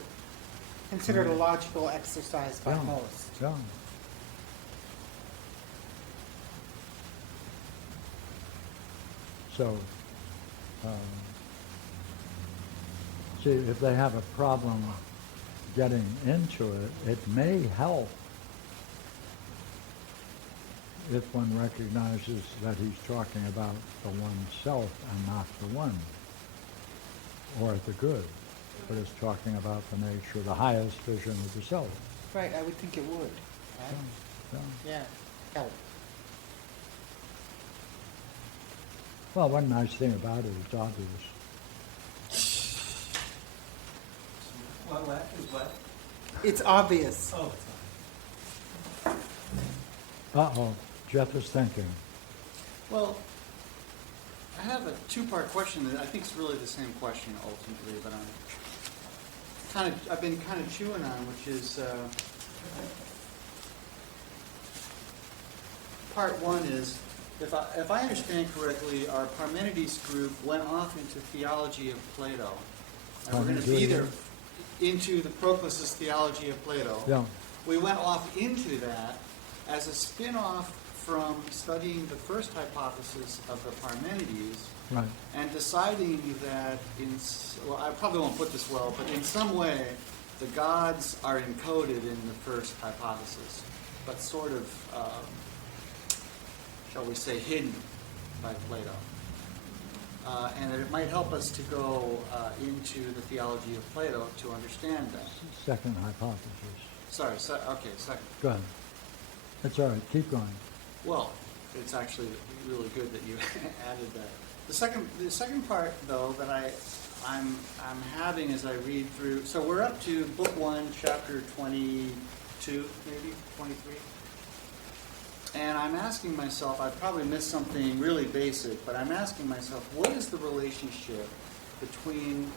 Considered a logical exercise by most. Yeah. So, see, if they have a problem getting into it, it may help if one recognizes that he's talking about the one self and not the one, or the good, but is talking about the nature, the highest vision of the self. Right, I would think it would. Right? Yeah. Help. Well, one nice thing about it is obvious. What is what? It's obvious. Oh, Uh-oh, Jeff is thinking. Well, I have a two-part question that I think is really the same question ultimately, but I've been kind of chewing on, which is part one is, if I understand correctly, our Parmenides group went off into Theology of Plato, and we're going to be there into the Proclus's Theology of Plato. Yeah. We went off into that as a spin-off from studying the first hypothesis of the Parmenides, Right. and deciding that well, I probably won't put this well, but in some way, the gods are encoded in the first hypothesis, but sort of, shall we say, hidden by Plato. And that it might help us to go into the theology of Plato to understand that. Second hypothesis. Sorry, okay, second. Go ahead. That's all right. Keep going. Well, it's actually really good that you added that. The second part, though, that I'm having as I read through. So we're up to book 1, chapter 22, maybe 23. And I'm asking myself, I probably missed something really basic, but I'm asking myself, what is the relationship between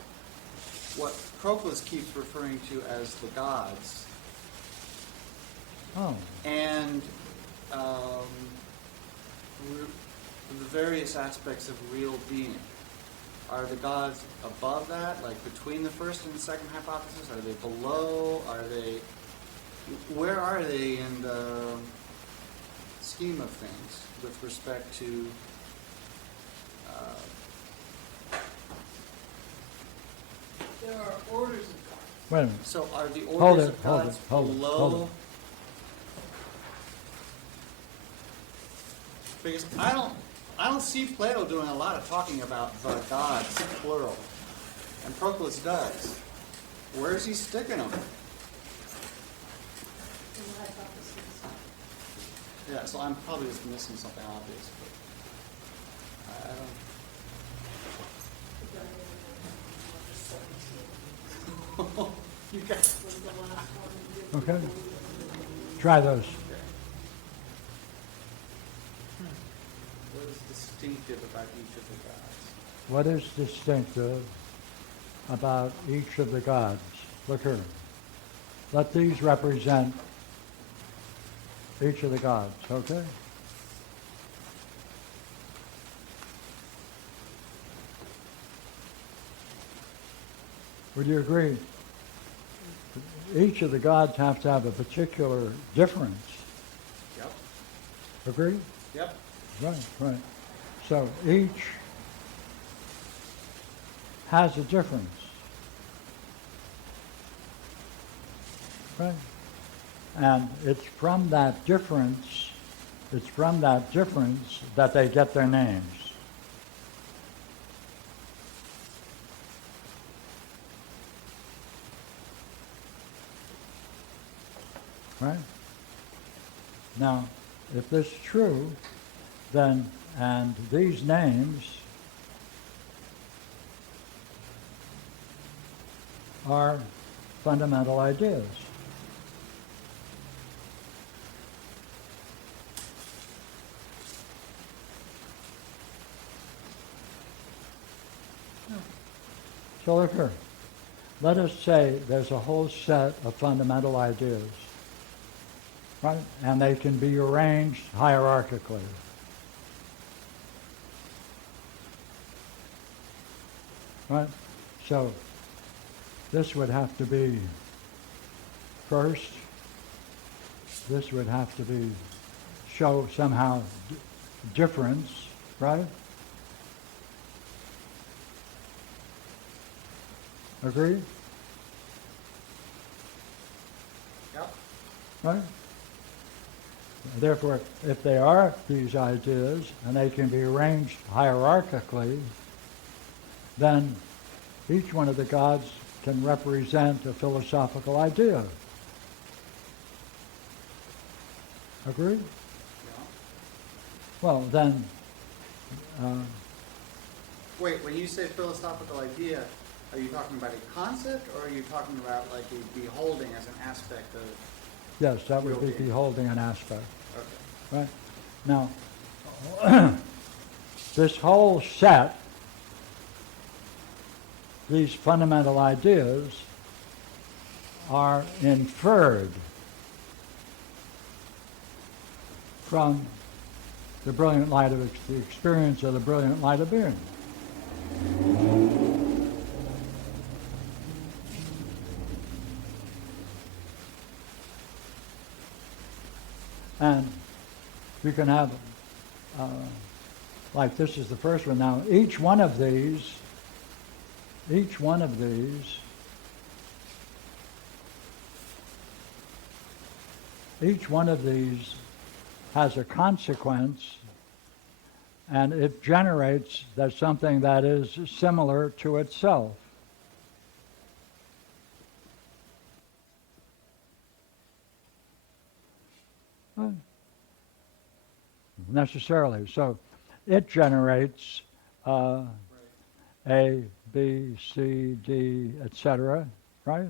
what Proclus keeps referring to as the gods Oh, and the various aspects of real being. Are the gods above that, like between the first and the second hypothesis? Are they below? Where are they in the scheme of things with respect to There are orders of God. wait a minute. so are the Hold orders it, of hold gods it, hold it, below? hold it. Because I don't see Plato doing a lot of talking about the gods, plural. And Proclus does. Where is he sticking them? In the hypothesis. Yeah, so I'm probably just missing something obvious. But I don't. You guys. Was the last one. Okay. Try those. What is distinctive about each of the gods? What is distinctive about each of the gods? Look here. Let these represent each of the gods, okay? Would you agree? Each of the gods have to have a particular difference. Yep. Agree? Yep. Right, right. So each has a difference. Right? And it's from that difference that they get their names. Right? Now, if this is true, then, and these names are fundamental ideas. So look here. Let us say there's a whole set of fundamental ideas, right? And they can be arranged hierarchically. Right? So this would have to be first. This would have to be show somehow difference, right? Agree? Yep. Right? Therefore, if they are these ideas and they can be arranged hierarchically, then each one of the gods can represent a philosophical idea. Agree? Yeah. Well, then, Wait, when you say philosophical idea, are you talking about a concept, or are you talking about like a beholding as an aspect of? yes, that would be Real being. beholding an aspect. Okay. Right? Now, this whole set, these fundamental ideas, are inferred from the brilliant light of the experience of the brilliant light of being. And you can have, like this is the first one. Now, each one of these has a consequence, and it generates that something that is similar to itself. Necessarily. So it generates A, B, C, D, etc., right?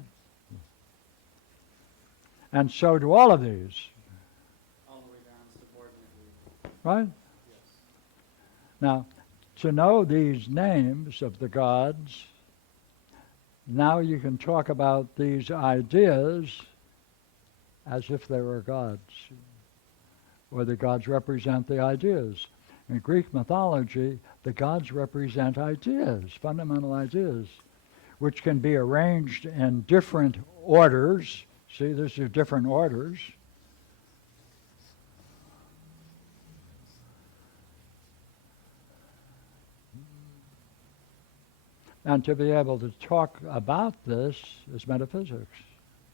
And so do all of these, All the way down subordinately. right? Yes. Now, to know these names of the gods, now you can talk about these ideas as if they were gods, or the gods represent the ideas. In Greek mythology, the gods represent ideas, fundamental ideas, which can be arranged in different orders. See, these are different orders. And to be able to talk about this is metaphysics.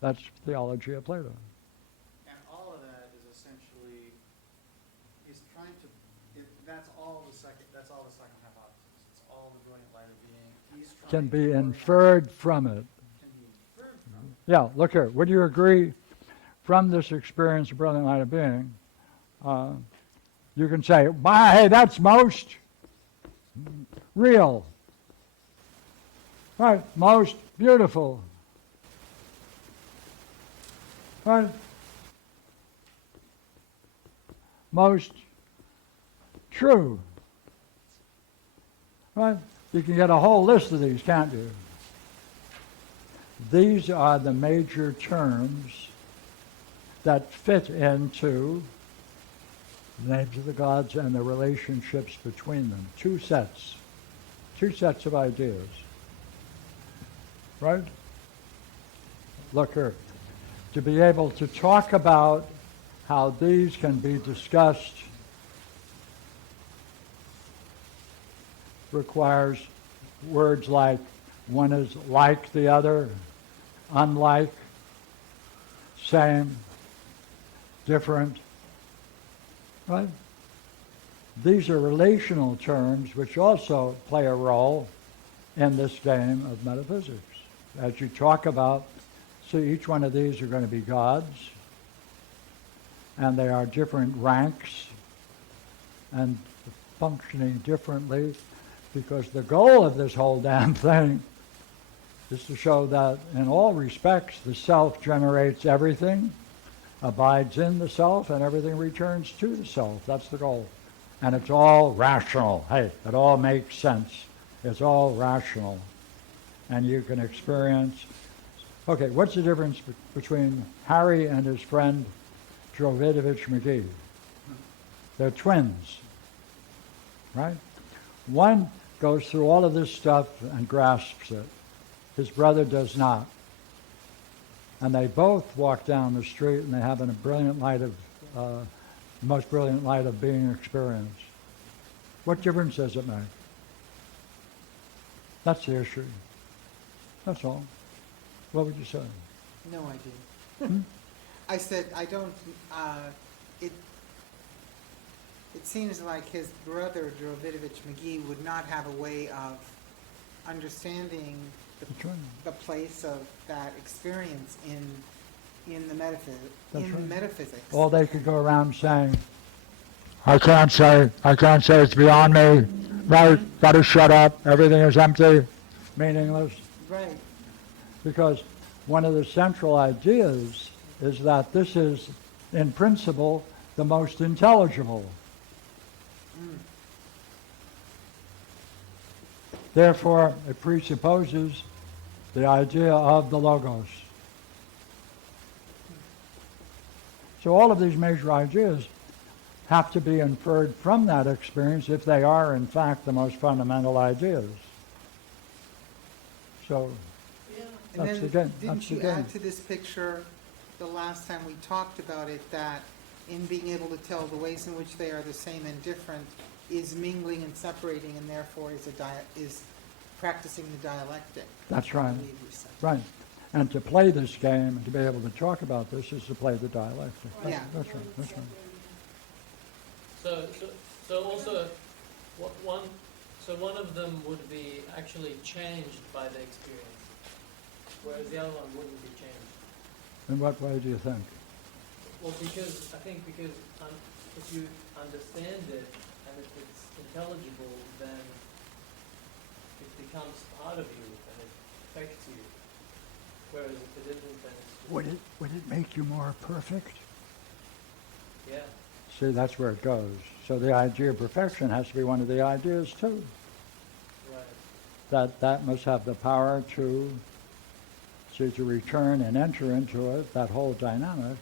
That's theology of Plato. And all of that is essentially, he's trying to, that's all the second hypothesis. It's all the brilliant light of being. He's trying Can be to inferred from it. Can be inferred from it. Yeah, look here. Would you agree from this experience of brilliant light of being, you can say, hey, that's most real. Right, most beautiful. Right? Most true. Right? You can get a whole list of these, can't you? These are the major terms that fit into the names of the gods and the relationships between them. Two sets of ideas. Right? Look here. To be able to talk about how these can be discussed requires words like one is like the other, unlike, same, different. Right? These are relational terms which also play a role in this game of metaphysics. As you talk about, see, each one of these are going to be gods, and they are different ranks and functioning differently, because the goal of this whole damn thing is to show that in all respects the self generates everything, abides in the self, and everything returns to the self. That's the goal. And it's all rational. Hey, it all makes sense. It's all rational. And you can experience... Okay, what's the difference between Harry and his friend Drovidovich McGee? They're twins, right? One goes through all of this stuff and grasps it. His brother does not. And they both walk down the street and they have a brilliant light of, the most brilliant light of being experienced. What difference does it make? That's the issue. That's all. What would you say? No idea. I said, I don't, it seems like his brother, Drovidovich McGee, would not have a way of understanding the place of that experience in the metaphysics. All they could go around saying, I can't say it's beyond me, right, gotta shut up, everything is empty, meaningless. Right. Because one of the central ideas is that this is, in principle, the most intelligible. Therefore, it presupposes the idea of the Logos. So all of these major ideas have to be inferred from that experience if they are, in fact, the most fundamental ideas. So And that's then, the game. didn't That's the you game. add to this picture the last time we talked about it, that in being able to tell the ways in which they are the same and different is mingling and separating, and therefore is practicing the dialectic? That's I right. believe you said. Right. And to play this game and to be able to talk about this is to play the dialectic. Yeah. That's right. That's right. So also, one of them would be actually changed by the experience, whereas the other one wouldn't be changed. In what way do you think? Well, because if you understand it and if it's intelligible, then it becomes part of you and it affects you. Whereas if it isn't, then it's Would it make you more perfect? yeah. See, that's where it goes. So the idea of perfection has to be one of the ideas too. Right. That must have the power to return and enter into it, that whole dynamic,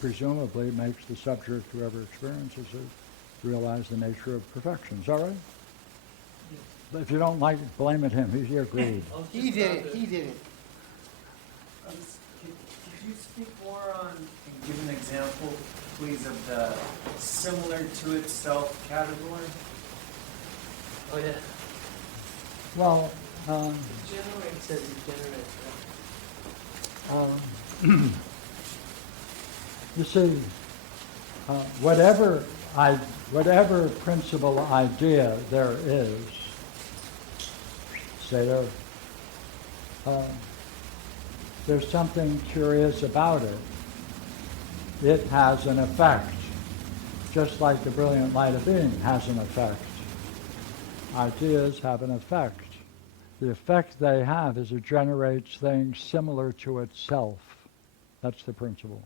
presumably makes the subject, whoever experiences it, realize the nature of perfection. Is that right? But if you don't like it, blame it him. He agreed. I was just He did trying it, to- he did it. Could you speak more on, and give an example, please, of the similar to itself category? Oh, yeah. Well, It says it generates, you see, whatever principal idea there is, say there's something curious about it. It has an effect, just like the brilliant light of being has an effect. Ideas have an effect. The effect they have is it generates things similar to itself. That's the principle.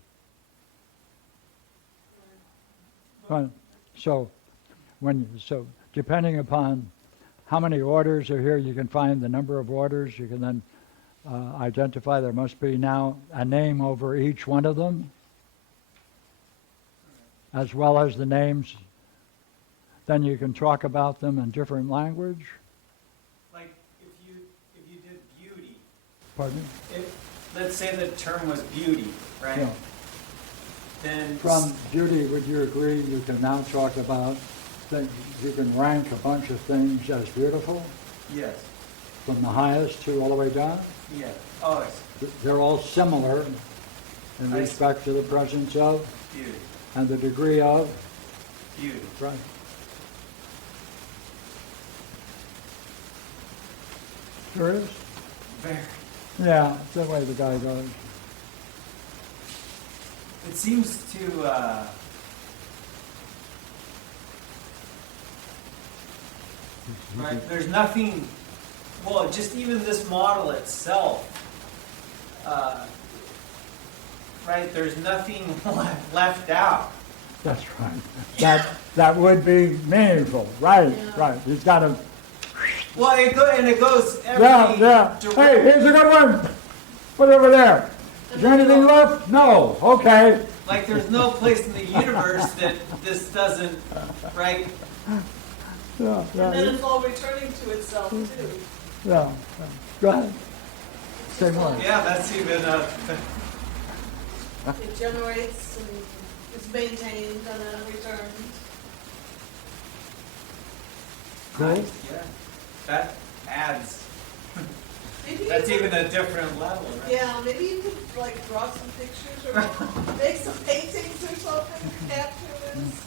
Right. So depending upon how many orders are here, you can find the number of orders. You can then identify there must be now a name over each one of them, as well as the names. Then you can talk about them in different language. Like, if you did beauty, Pardon me? let's say the term was beauty, right? Yeah. Then From beauty, would you agree you can now talk about that you can rank a bunch of things as beautiful, yes, from the highest to all the way down? yes, oh, They're all similar in I see. respect to the presence of beauty, and the degree of. beauty. Right. Curious? Very. Yeah, it's the way the guy goes. It seems to, right, there's nothing, well, just even this model itself, right, there's nothing left out. That's right. That would be meaningful. Right, right. He's got to. Well, it goes every. Yeah. Hey, here's a good one. Put it over there. Is there anything left? No. Okay. Like, there's no place in the universe that this doesn't, right? Yeah, And then yeah, it's all returning to itself too. yeah. Go ahead. Say more. Yeah, that's even, It generates and is maintained and then returns. Cool. yeah, that adds, Maybe you that's could- even a different level, right? Yeah, maybe you could like draw some pictures or make some paintings or something, to capture this.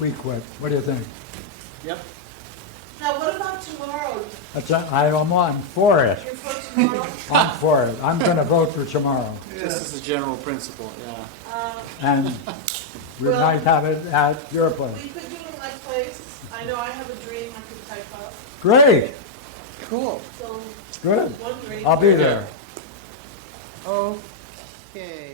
We quit. What do you think? Yep. Now, what about tomorrow? I'm for it. You're for tomorrow? I'm for it. I'm going to vote for tomorrow. This is a general principle, yeah. And we Well- might have it at your place. We could do it in my place. I know I have a dream I could type up, Great. Cool. so Good. one dream. I'll be there. Okay.